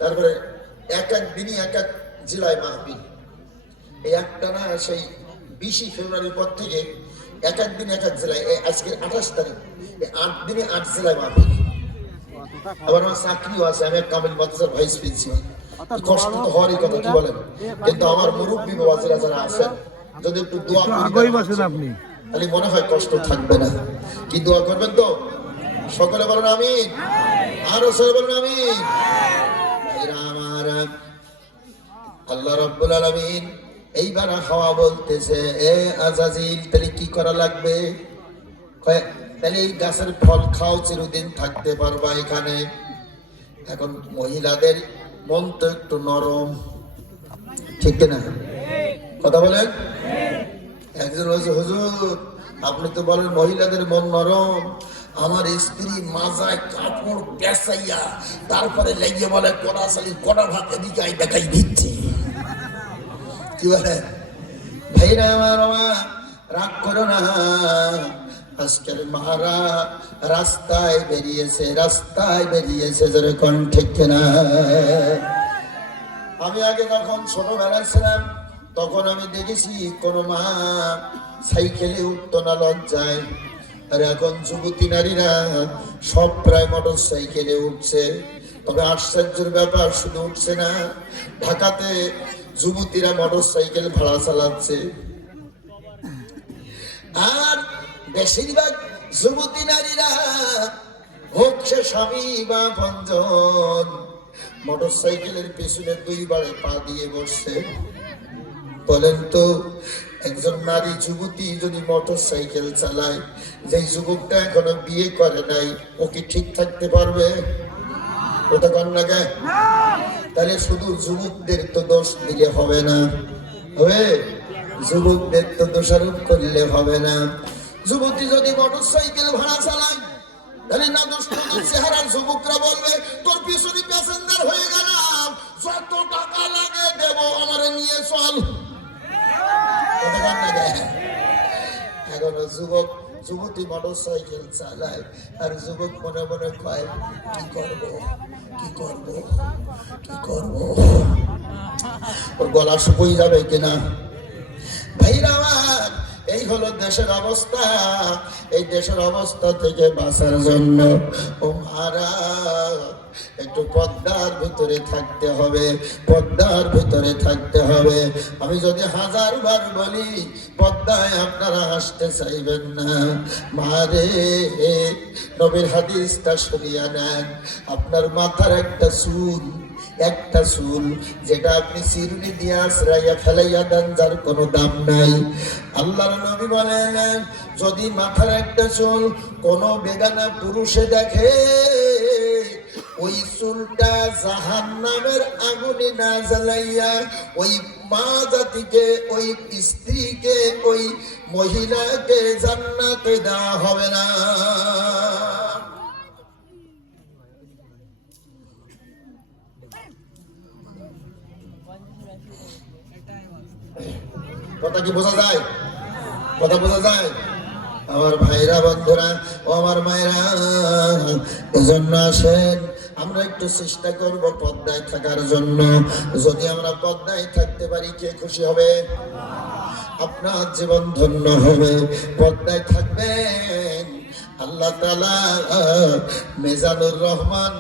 তারপরে এক এক দিনই এক এক জেলায় মাহফিল। এই একটা না সেই 20 ফেব্রুয়ারির পর থেকে এক এক দিন এক এক জেলায়, আজকে 28 তারিখ, 8 দিনে 8 জেলায় মাহফিল। আবার আমার চাকরিও আছে, আমি এক কামিল মাদ্রাসার ভাইস প্রিন্সিপাল। কষ্ট তো হওয়ারই কথা, কি বলেন? কিন্তু আমার মুরব্বী বাবাজিরা যারা আছেন, যদি একটু দোয়া করি আপনি, তাহলে মনে হয় কষ্ট থাকবে না। কি দোয়া করবেন তো? সকলে বলেন আমিন, আরো সবাই বলেন আমিন। আমার আল্লাহ রাব্বুল আলামিন এইবার হাওয়া বলতেছে, এ আজাজিল, তাহলে কি করা লাগবে? তাহলে এই গাছের ফল খাও, চিরদিন থাকতে পারবা এখানে। এখন মহিলাদের মন তো একটু নরম, ঠিক না? কথা বলেন। একজন বলছে, হুজুর আপনি তো বলেন মহিলাদের মন নরম, আমার স্ত্রী মাজায় কাপড় পেঁচাইয়া তারপরে লেগে বলে কড়াশালি কড়া ভাতে দিকাই দেখাই দিচ্ছি। কি বলে? ভাইরা আমার, রাগ করো না, আজকের মারা রাস্তায় বেরিয়েছে যেরকম, ঠিক না? আমি আগে যখন ছোটবেলায় ছিলাম তখন আমি দেখেছি কোন মা সাইকেলে উঠতো না লজ্জায়, আর এখন যুবতী নারীরা সব প্রায় মোটর সাইকেলে উঠছে। তবে আশ্চর্যের ব্যাপার, শুধু উঠছে না, ঢাকাতে যুবতীরা মোটর সাইকেল ভাড়া চালাচ্ছে। আর বেশিরভাগ যুবতী নারীরা হোক সে স্বামী বা ভঞ্জন, মোটর সাইকেলের পিছনে 2 বারে পা দিয়ে বসছে। বলেন তো, একজন নারী যুবতী যদি মোটর সাইকেল চালায়, যে যুবকটা এখনো বিয়ে করে নাই, ও কি ঠিক থাকতে পারবে? ওটা কর না গে? তাহলে শুধু যুবকদের তো দোষ দিলে হবে না, হবে? যুবকদের তো দোষারোপ করলে হবে না। যুবতী যদি মোটর সাইকেল ভাড়া চালায়, তাহলে না দোষ চেহারার যুবকরা বলবে, তোর পিছনে প্যাসেঞ্জার হয়ে গেলাম, যত টাকা লাগে দেব, আমার নিয়ে চল। এখনো যুবতী মোটর সাইকেল চালায়, আর যুবক মনে মনে কয়, কি করব, ওর গলা শুকিয়ে যাবে কিনা। ভাইরা আমার, এই হলো দেশের অবস্থা। এই দেশের অবস্থা থেকে বাঁচার জন্য ও মারা একটু পর্দার ভিতরে থাকতে হবে। আমি যদি 1000 বার বলি, পর্দায় আপনারা হাসতে চাইবেন না। মারে, নবীর হাদিসটা শুনিয়া নেন। আপনার মাথার একটা চুল যেটা আপনি চিরুনি দিয়ে আশ্রাইয়া ফেলাইয়া দেন, যার কোনো দাম নাই। আল্লাহর নবী বলেন, যদি মাথার একটা চুল কোন বেগানা পুরুষে দেখে, ওই চুলটা জাহান্নামের আগুনে না জ্বালাইয়া ওই মা জাতিকে, ওই স্ত্রীকে, ওই মহিলাকে জান্নাতে দেওয়া হবে না। কথা কি বোঝা যায়? আমার ভাইরা, বন্ধুরা, ও আমার মায়েরা, এজন্য আসেন আমরা একটু চেষ্টা করব পর্দায় থাকার জন্য। যদি আমরা পর্দায় থাকতে পারি, কে খুশি হবে? আপনার জীবন ধন্য হবে। পর্দায় থাকবেন, আল্লাহ তাআলা মেজানুর রহমান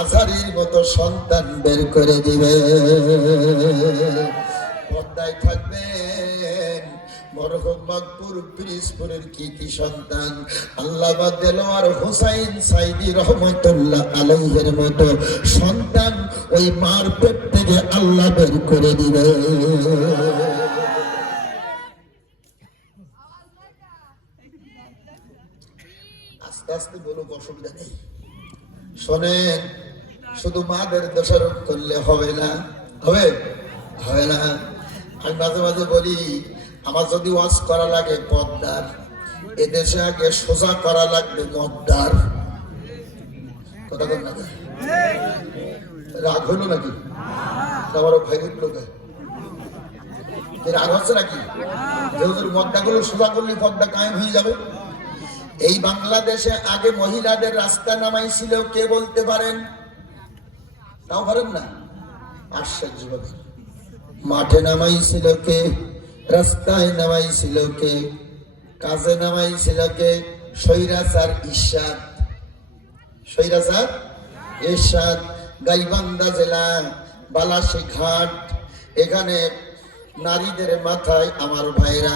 আজহারীর মতো সন্তান বের করে দিবে। পর্দায় থাকবেন, মরহুম মাদপুর পিরিজপুরের কৃতি সন্তান আল্লামা দেলোয়ার হোসাইন সাইদি রহমাতুল্লাহ আলাইহির মতো সন্তান ওই মার পেট থেকে আল্লাহ বের করে দিবে। আস্তে আস্তে বলুক, অসুবিধা নেই। শোনেন, শুধু মাদের দোষারোপ করলে হবে না। আমি মাঝে মাঝে বলি, আমার যদি ওয়াজ করা লাগে পদ্মার, এদেশে আগে সোজা করা লাগবে মদ্দার। কথা বল না, রাগ হলো নাকি? আমার ভাই লোকে রাগ হচ্ছে নাকি? মদ্দাগুলো সোজা করলে পদ্মা কায়েম হয়ে যাবে। এই বাংলাদেশে আগে মহিলাদের রাস্তা নামাইছিল কে বলতে পারেন? তাও পারেন না? আশ্চর্য। মাঠে নামাইছিল কে? রাস্তায় নামাইছিল কে? কাজে নামাইছিল কে? স্বৈরাচার ইরশাদ। স্বৈরাচার ইরশাদ গাইবান্ধা জেলা বালাসী ঘাট। এখানে নারীদের মাথায় আমার ভাইরা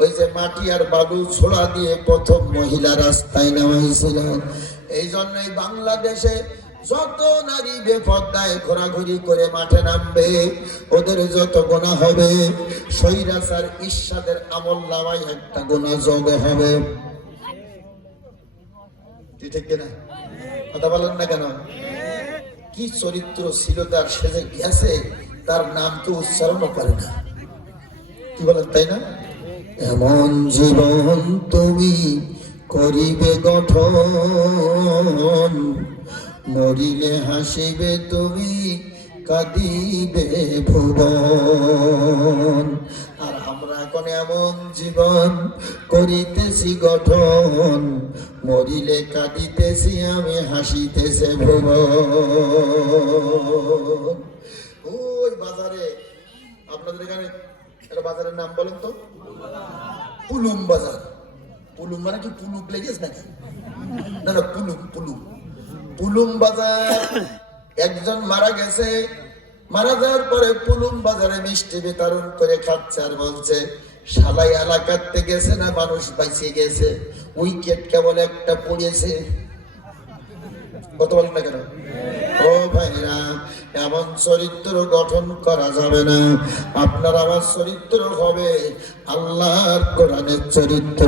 ওই যে মাটি আর বালু ছোড়া দিয়ে প্রথম মহিলা রাস্তায় নামাইছিল। এই জন্যই বাংলাদেশে যত নারী বেপর্দায় ঘোরাঘুরি করে মাঠে নামবে ওদের যত গুনাহ হবে, স্বৈরাচার ইরশাদের আমল নামায় একটা গুনাহ যোগ হবে। ঠিক কিনা? কথা বলেন না কেন? কি চরিত্র ছিল তার, সেজে গেছে, তার নাম তো উচ্চারণ করে না। কি বলেন, তাই না? এমন জীবন তুমি করিবে গঠন, মরিলে হাসিবে তুমি, কাঁদিবে ভুবন। আর আমরা এখন এমন জীবন করিতেছি গঠন, মরিলে কাঁদিতেছি আমি, হাসিতেছে ভুবন। ওই বাজারে, আপনাদের এখানে একটা বাজারের নাম বলেন তো? পুলুম বাজার। পুলুম মানে কি পুলুক লেগেছে নাকি? না না, পুলুম পুলুম পুলুম বাজার। একজন মারা গেছে, মারা যাওয়ার পরে পুলুম বাজারে মিষ্টি বিতরণ করে খাচ্ছে আর বলছে, শালাই এলাকাতে গেছে না মানুষ বাইসে গেছে, উইকেট কেবল একটা পড়েছে। কত বলেন না কেন? ও ভাইরা, এমন চরিত্র গঠন করা যাবে না। আপনার আমার চরিত্র হবে আল্লাহর কোরআনের চরিত্র,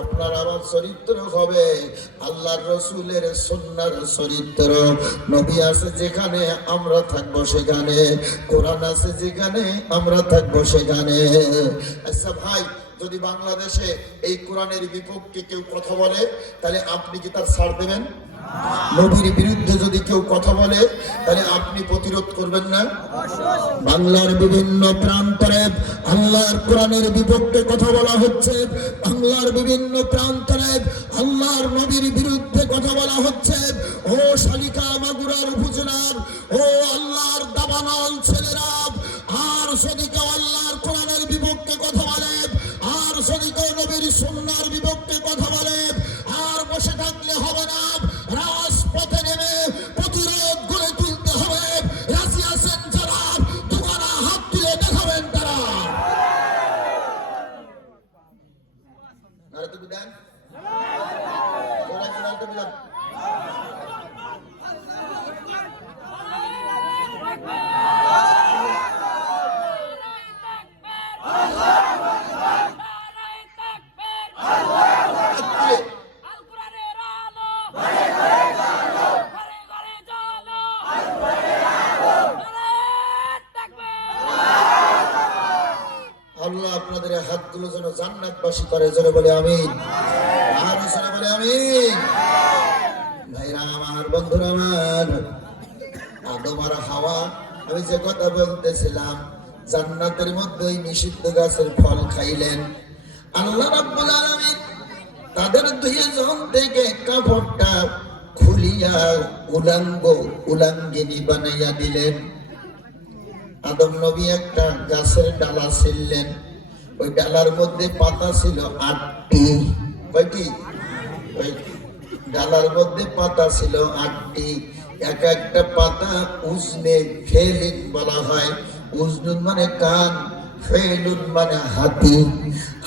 আপনার আমার চরিত্র হবে আল্লাহর রসুলের সুন্নাহর চরিত্র। নবী আছে যেখানে আমরা থাকবো সেখানে, কোরআন আছে যেখানে আমরা থাকবো সেখানে। আচ্ছা ভাই, যদি বাংলাদেশে এই কোরআনের বিপক্ষে কেউ কথা বলে তাহলে আপনি কি তার ছাড় দেবেন? নবীর বিরুদ্ধে যদি কেউ কথা বলে তাহলে আপনি প্রতিরোধ করবেন না? বাংলার বিভিন্ন প্রান্তরে আল্লাহর কোরআনের বিপক্ষে কথা বলা হচ্ছে, বাংলার বিভিন্ন প্রান্তরে আল্লাহর নবীর বিরুদ্ধে কথা বলা হচ্ছে। ও শালিকা মাগুরার উপজেলার ও আল্লাহর দাবানল ছেলেরা, আর যদি কেউ আল্লাহর কোরআনের বিপক্ষে কথা বলে, আর যদি কেউ নবীর সুন্নাহর বিপক্ষে কথা বলে, আর বসে থাকলে হবে না, রাজপথে নেমে প্রতিরোধ গড়ে তুলতে হবে। রাজি আছেন যারা, দুখানা হাত তুলে দেখাবেন তারা। তুমি দেন আল্লাহ আপনাদের হাতগুলো যেন জান্নাতবাসী করে, জোরে বলে আমিন। আর জোরে বলে আমিন। ভাইরা আমার, বন্ধুরা আমার, আদম আর হাওয়া, আমি যে কথা বলতেছিলাম, জান্নাতের মধ্যে ওই নিষিদ্ধ গাছের ফল খাইলেন। আল্লাহ রাব্বুল আলামিন তাদের দুইজন থেকে কাপড়টা খুলিয়া উলাঙ্গিনী বানাইয়া দিলেন। আদম নবী একটা গাছের ডালা ছিললেন, ওই ডালার মধ্যে পাতা ছিল 8টি। কয়টি? ওই ডালার মধ্যে পাতা ছিল 8টি। এক একটা পাতা উজনে ফেলিন বলা হয়। উজনুন মানে কান, ফেলুন মানে হাতি।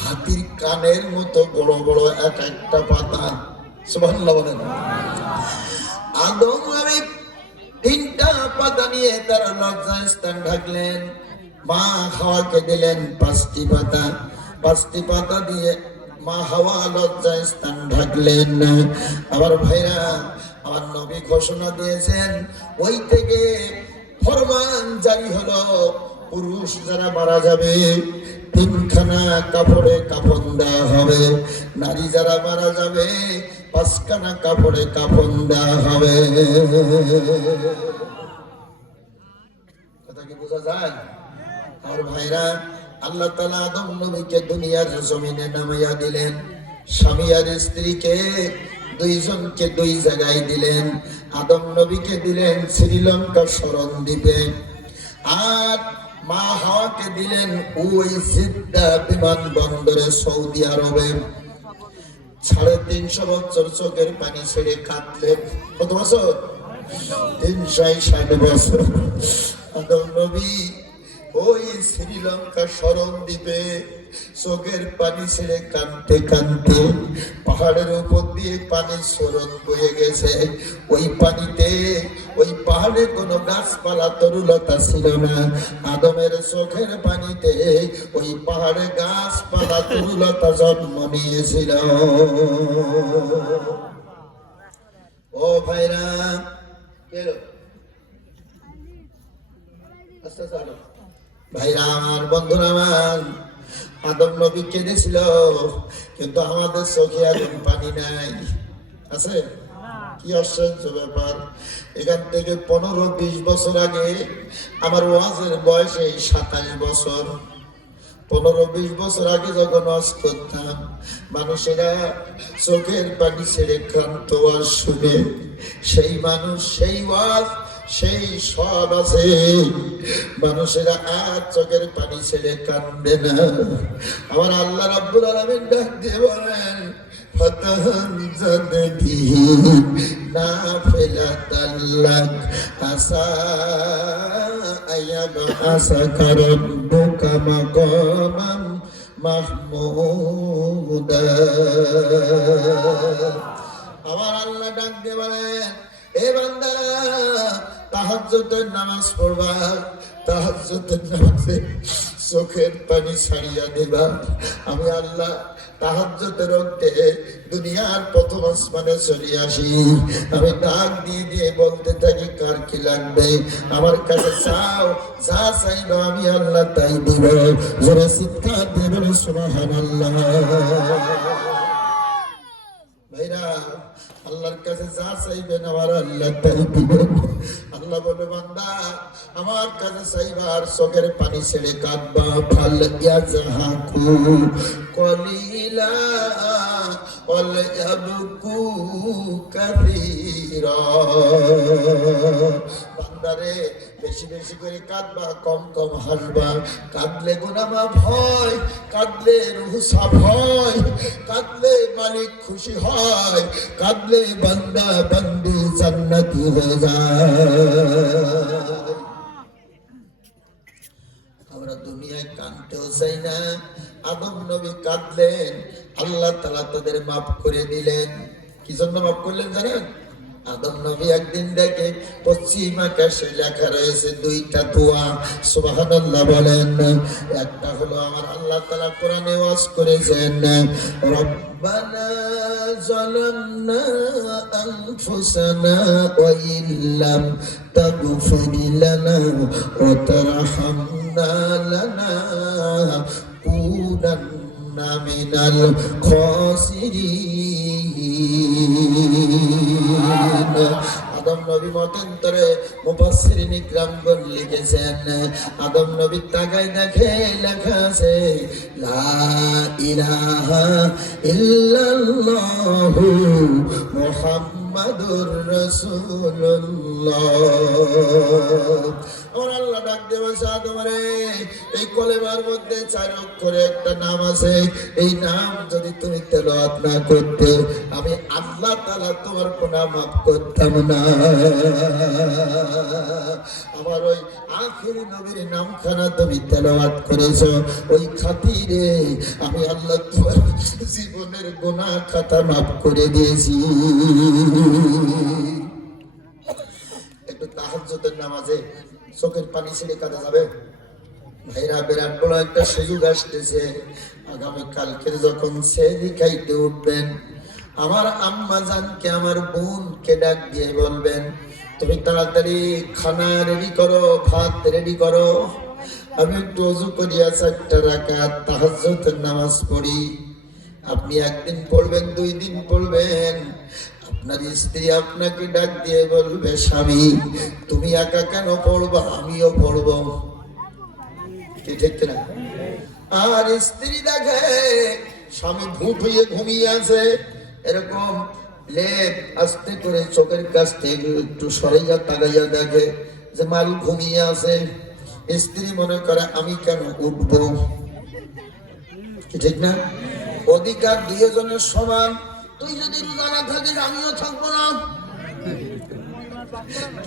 হাতির কানের মতো বড় বড় এক একটা পাতা। সুবহানাল্লাহ বলেন। আদম নবী 3টা পাতা নিয়ে তারা লজ্জার স্থান ঢাকলেন। মা হাওয়াকে দিলেন 5টি পাতা। 5টি পাতা দিয়ে মা হাওয়া লজ্জার স্থান ঢাকলেন। আবার ভাইরা, আমার নবী ঘোষণা দিয়েছেন, ওই থেকে ফরমান জারি হলো, পুরুষ যারা মারা যাবে 3খানা কাপড়ে কাফন দেওয়া হবে, নারী যারা মারা যাবে 5খানা কাপড়ে কাফন দেওয়া হবে। কথা কি বোঝা যায়? আর ভাইরা, আল্লাহ তাআলা আদম নবীকে দুনিয়ার জমিনে নামাইয়া দিলেন। স্বামী আর স্ত্রীকে দুইজনকে 2 জায়গায় দিলেন। আদম নবীকে দিলেন শ্রীলঙ্কা শরণ দ্বীপে, আর মা হাওয়া আমাকে দিলেন ওই জিদ্দা বিমানবন্দরে সৌদি আরবে। 350 বছর চোখের পানি ছেড়ে কাঁদলেন। কত বছর? 360 বছর। আদম নবী ওই শ্রীলঙ্কা শরণ দ্বীপে চোখের পানি ছেড়ে কাঁদতে কাঁদতে পাহাড়ের উপর দিয়ে পানি স্রোত বয়ে গেছে। ওই পানিতে ওই পাহাড়ে কোনো গাছপালা তরুলতা ছিল না। আদমের চোখের পানিতে ওই পাহাড়ে গাছপালা তরুলতা জন্ম নিয়েছিল। ও ভাইরা, ভাইরা আমার, বন্ধুরা আমার, আদম নবী কেঁদেছিল, কিন্তু আমাদের চোখে এখন পানি নাই। আছে? কি আশ্চর্য ব্যাপার! এখান থেকে 15-20 বছর আগে আমার ওয়াজের বয়স এই 27 বছর। 15-20 বছর আগে যখন ওয়াজ করতাম, মানুষেরা চোখের পানি ছেড়ে কাঁদত ওয়াজ শুনে। সেই মানুষ, সেই ওয়াজ, সেই সব আছে। মানুষেরা আর চোখের পানি ছেড়ে কাঁদবে না। আমার আল্লাহ রাব্বুল আলামিন ডাক দিয়ে বলেন, ফাতাহাজ্জাদ বিহি নাফিলাতাল লাক আসা আয়াবআসাকা রাব্বুকা মাকামান মাহমুদা। আমার আল্লাহ ডাক দিয়ে বলেন, এ বান্দা, তাহাজ্জুদের নামাজ পড়বা, তাহাজ্জুদের নামাজে চোখের পানি ছাড়িয়া দেবা। আমি আল্লাহ তাহাজ্জুদের রক্তে দুনিয়ার প্রথম আসমানে চলে আসি। আমি ডাক দিয়ে দিয়ে বলতে থাকি, কার কি লাগবে আমার কাছে চাও, যা চাইবা আমি আল্লাহ তাই দিব। যারা চিৎকার দেবেন সুবহানাল্লাহ। ভাইরা, আল্লাহর কাছে যা চাইবেন আমার আল্লাহ তাই দিবেন। আল্লাহ বলে, বান্দা আমার কাছে চাইবা আর চোখের পানি ছেড়ে কাঁদবা। ফাল ইয়াজহাকু কলিলা ওয়াল ইয়াবকু কাসীরা। বান্দারে, বেশি বেশি করে কাঁদবা, কম কম হাসবা। কাঁদলে গুনাহ মাফ হয়, কাঁদলে রূহ সাফ হয়, কাঁদলে মালিক খুশি হয়, কাঁদলে বান্দা বান্দি জান্নাতি হয়ে যায়। আমরা দুনিয়ায় কাঁদতেও চাই না। আদম নবী কাঁদলেন, আল্লাহ তাআলা তাদের মাফ করে দিলেন। কি জন্য মাফ করলেন জানেন? আদম নবী একদিন দেখে পশ্চিম আকাশে লেখা রয়েছে 2টা দোয়া। সুবহানাল্লাহ বলেন। একটা হলো আমার আল্লাহ তাআলা কোরআনে ওয়াজ করেছেন, রব্বানা যালামনা আনফুসানা ওয়া ইল্লাম তাগফির লানা ওয়া তারহামনা লানাকুনান্না মিনাল খাসিরিন। আদম নবী মতান্তরে মুফাসসিরিন ইকরামগণ লিখেছেন, আদম নবী তাকায় দেখে লেখা আছে লা ইলাহা ইল্লাল্লাহু মুহাম্মাদুর রাসূলুল্লাহ। আমার আল্লাহ ডাক দিয়ে বলছে, আদম রে, এই কলেমার মধ্যে 4 অক্ষরে একটা নাম আছে। এই নাম যদি তুমি তেলাওয়াত না করতে, আমি আল্লাহ তাআলা তোমার গুনাহ মাফ করতাম না। আমার ওই আখিরি নবীর নামখানা তুমি তেলাওয়াত করেছো, ওই খাতিরে আমি আল্লাহ তোমার জীবনের গুনাহ খাতা মাফ করে দিয়েছি। একটু তাহাজ্জুদের নামাজে চোখের পানি ছেড়ে কাঁদা যাবে? ভাইরা, বিরাট বড় একটা সুযোগ আসতেছে। আগামী কালকে যখন সেহরি খাইতে উঠবেন, আমার আম্মা জানকে, আমার বোনকে ডাক দিয়ে বলবেন, তুমি তাড়াতাড়ি খানা রেডি করো, ভাত রেডি করো। আমি একটু ওযু করিয়া 4টা রাকাত তাহাজ্জুদের নামাজ পড়ি। আপনি একদিন পড়বেন, 2 দিন পড়বেন, আপনার স্ত্রী আপনাকে ডাক দিয়ে বলবে, স্বামী তুমি একা কেন পড়বা, আমিও পড়বো। ঠিক না? আর স্ত্রী দেখে স্বামী ভূত হয়ে ঘুমিয়ে আছে, এরকম লেপ আস্তে করে চোখের কাছ থেকে একটু সরাইয়া তাকাইয়া দেখে যে মাল ঘুমিয়ে আছে। স্ত্রী মনে করে আমি কেন উঠবো, ঠিক না? অধিকার দুজনের সমান। তুই যদি রোজা না থাকিস আমিও থাকবো না,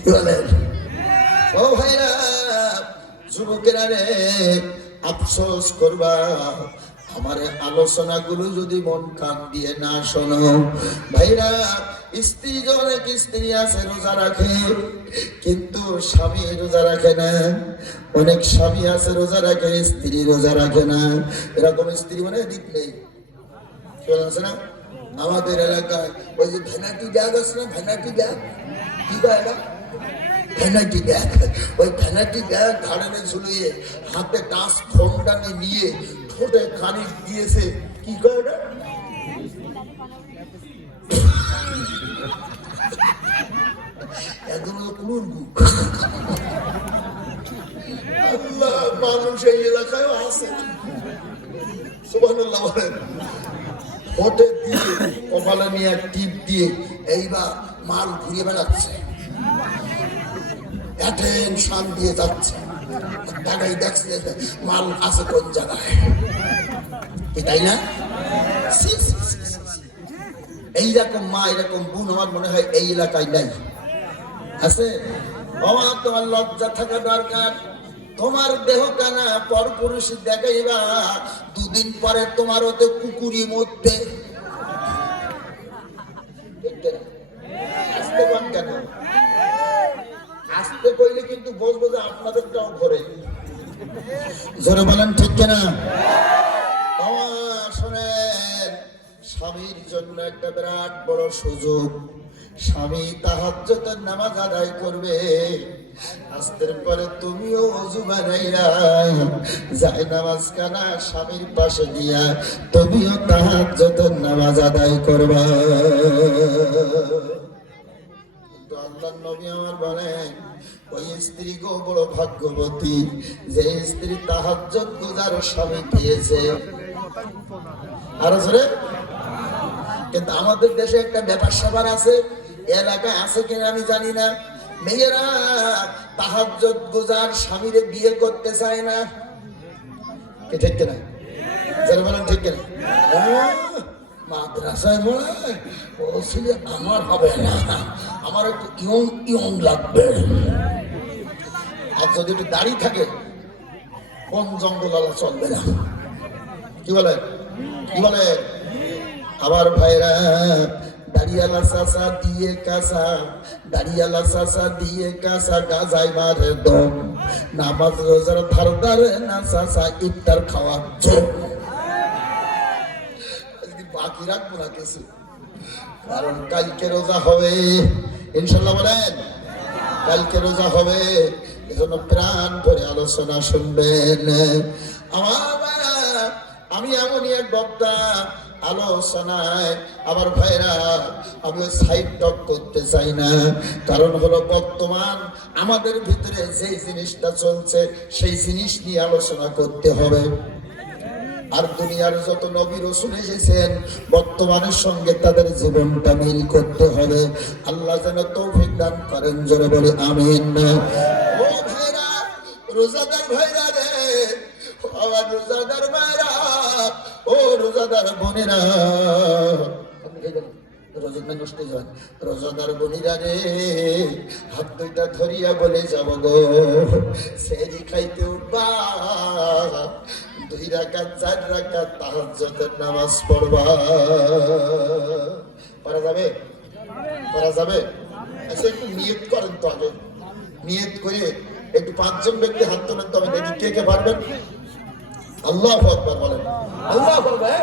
কি বলেন? ও ভাইরা, যুবকেরা রে, আফসোস করবা আমার আলোচনাগুলো যদি মন কান দিয়ে না শোনো। ভাইরা, স্ত্রী অনেক স্ত্রী আছে রোজা রাখে, কিন্তু স্বামী রোজা রাখে না। অনেক স্বামী আছে রোজা রাখে, স্ত্রী রোজা রাখে না। এরকম স্ত্রী মানে দিক নেই, আছে না আমাদের এলাকায়? ওই যে ভ্যানাটি ব্যাগ আছে না, ভ্যানাটি ব্যাগ, কি কয় এটা? ভ্যানাটি ব্যাগ। ওই ভ্যানাটি ব্যাগ ঘাড়ে ঝুলিয়ে হাতে টাচ ফোনটানে নিয়ে ঠোঁটে খানিক দিয়েছে, কি কয় এটা? আল্লাহ, মানুষ এই এলাকায় আছে, সুবহানাল্লাহ বলেন। ঠোঁটে দিয়ে কপালে নিয়ে টিপ দিয়ে এইবার মাল ঘুরিয়ে বেড়াচ্ছে, অ্যাটেনশন দিয়ে যাচ্ছে, টাকাই দেখছে মাল আছে কোন জায়গায়, তাই না? এইরকম মা, এরকম বোন আমার মনে হয় এই এলাকায় নাই, আছে? তোমার লজ্জা থাকা দরকার। তোমার দেহ কানা পর পুরুষ দেখাইবা, দুদিন পরে তোমার ওতে কুকুরি মরবে। আসতে পান কেন? আসতে কইলে কিন্তু বলবো যে আপনাদেরটাও ঘরে, জোরে বলেন ঠিক কিনা? শোনেন, স্বামীর জন্য একটা বিরাট বড় সুযোগ। স্বামী তাহাজ্জুদের নামাজ আদায় করবে, আস্তের পরে তুমিও ওযু বানাইয়া যায় নামাজ কানা স্বামীর পাশে দিয়া তুমিও তাহাজ্জুদের নামাজ আদায় করবা। কিন্তু আল্লাহর নবী আমার বলেন, ওই স্ত্রী গো বড় ভাগ্যবতী, যে স্ত্রী তাহাজ্জুদ গুজার স্বামী পেয়েছে। আরো জোরে। কিন্তু আমাদের দেশে একটা ব্যাপার স্যাপার আছে, এলাকায় আছে কিনা আমি জানি না, মেয়েরা তাহাজ্জুদ গুজার স্বামীরে বিয়ে করতে চায় না, কি ঠিক কিনা? যারা বলেন ঠিক কিনা? মাদ্রাসায় বলে ও ছেলে আমার হবে না, আমার একটু ইয়ং ইয়ং লাগবে। আর যদি একটু দাড়ি থাকে কোন জঙ্গল চলবে না, কি বলে? কি বলে? আবার ভাইরা, দাড়িয়ালা চাচা দিয়ে কাঁচা, দাড়িয়ালা চাচা দিয়ে কাঁচা গাজাই মারে দম, নামাজ রোজার ধারদারে না চাচা ইফতার খাওয়ার জন্য। বাকি রাখবো না কিছু, কারণ কালকে রোজা হবে ইনশাল্লাহ, বলেন কালকে রোজা হবে, এজন্য প্রাণ ভরে আলোচনা শুনবেন। আমি এমনই এক বক্তা, আলোচনায় আমার ভাইরা আমি সাইড টক করতে চাই না, কারণ হলো বর্তমান আমাদের ভিতরে যে জিনিসটা চলছে সেই জিনিস নিয়ে আলোচনা করতে হবে। আর দুনিয়ার যত নবী রাসূল এসেছেন বর্তমানের সঙ্গে তাদের জীবনটা মিল করতে হবে। আল্লাহ যেন তৌফিক দান করেন, জোরে বলে আমিন। ও ভাইরা, রোজাদার ভাইরা রে, আমার রোজাদার ভাইরা, ও রোজাদার বোনেরা, রোজাদার বোনেরা রে, হাত দুইটা ধরিয়া বলে যাব গো, সেহরি খাইতে উঠবা, 2 রাকাত 4 রাকাত তাহাজ্জুদের নামাজ পড়বা। পড়া যাবে? পড়া যাবে? আচ্ছা, একটু নিয়ত করেন তো, আগে নিয়ত করে একটু 5 জন ব্যক্তি হাত তোলেন তো, আমি দেখি কে কে পারবেন। আল্লাহু আকবার বলেন, আল্লাহু আকবার।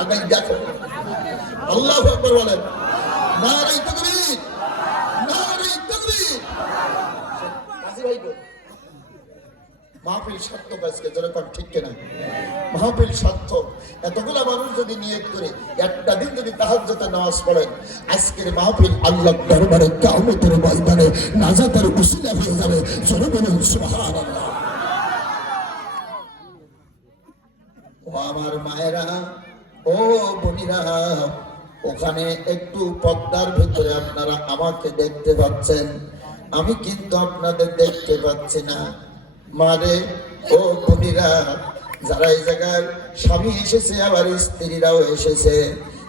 আগে দেখো, আল্লাহু আকবার বলেন, নারে তাকবীর, নারে তাকবীর। কাজী ভাই গো, মাহফিল সার্থক আজকে, জোরে কর ঠিক কিনা? মাহফিল সার্থক। এতগুলা মানুষ যদি নিয়ত করে একটা দিন যদি তাহাজ্জুদের নামাজ পড়েন, আজকের মাহফিল আল্লাহর দরবারে কিয়ামতের ময়দানে নাজাতের উসিলা হয়ে যাবে। জোরে বলুন সুবহানাল্লাহ। ও আমার মায়েরা, ও বোনেরা, ওখানে একটু পর্দার ভিতরে আপনারা আমাকে দেখতে পাচ্ছেন, আমি কিন্তু আপনাদের দেখতে পাচ্ছি না। মারে ও বোনেরা, যারা এই জায়গায় স্বামী এসেছে আবার স্ত্রীরাও এসেছে,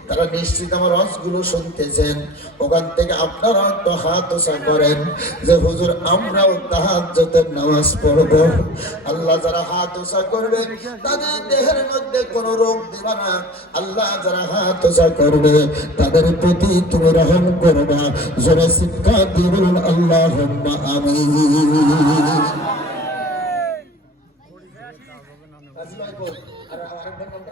তারা নিশ্চিত আমার রসগুলো শুনতেছেন। ওখান থেকে আপনারা একটু হাত ওসা করেন যে হুজুর আমরাও তাহাজ্জুদের নামাজ পড়ব। আল্লাহ যারা হাত ওসা করবে তাদের দেহের মধ্যে কোনো রোগ দিবা না। আল্লাহ যারা হাত ওসা করবে তাদের প্রতি তুমি রহম করবা। জোরে চিৎকার দিয়ে বলুন আল্লাহুম্মা আমিন।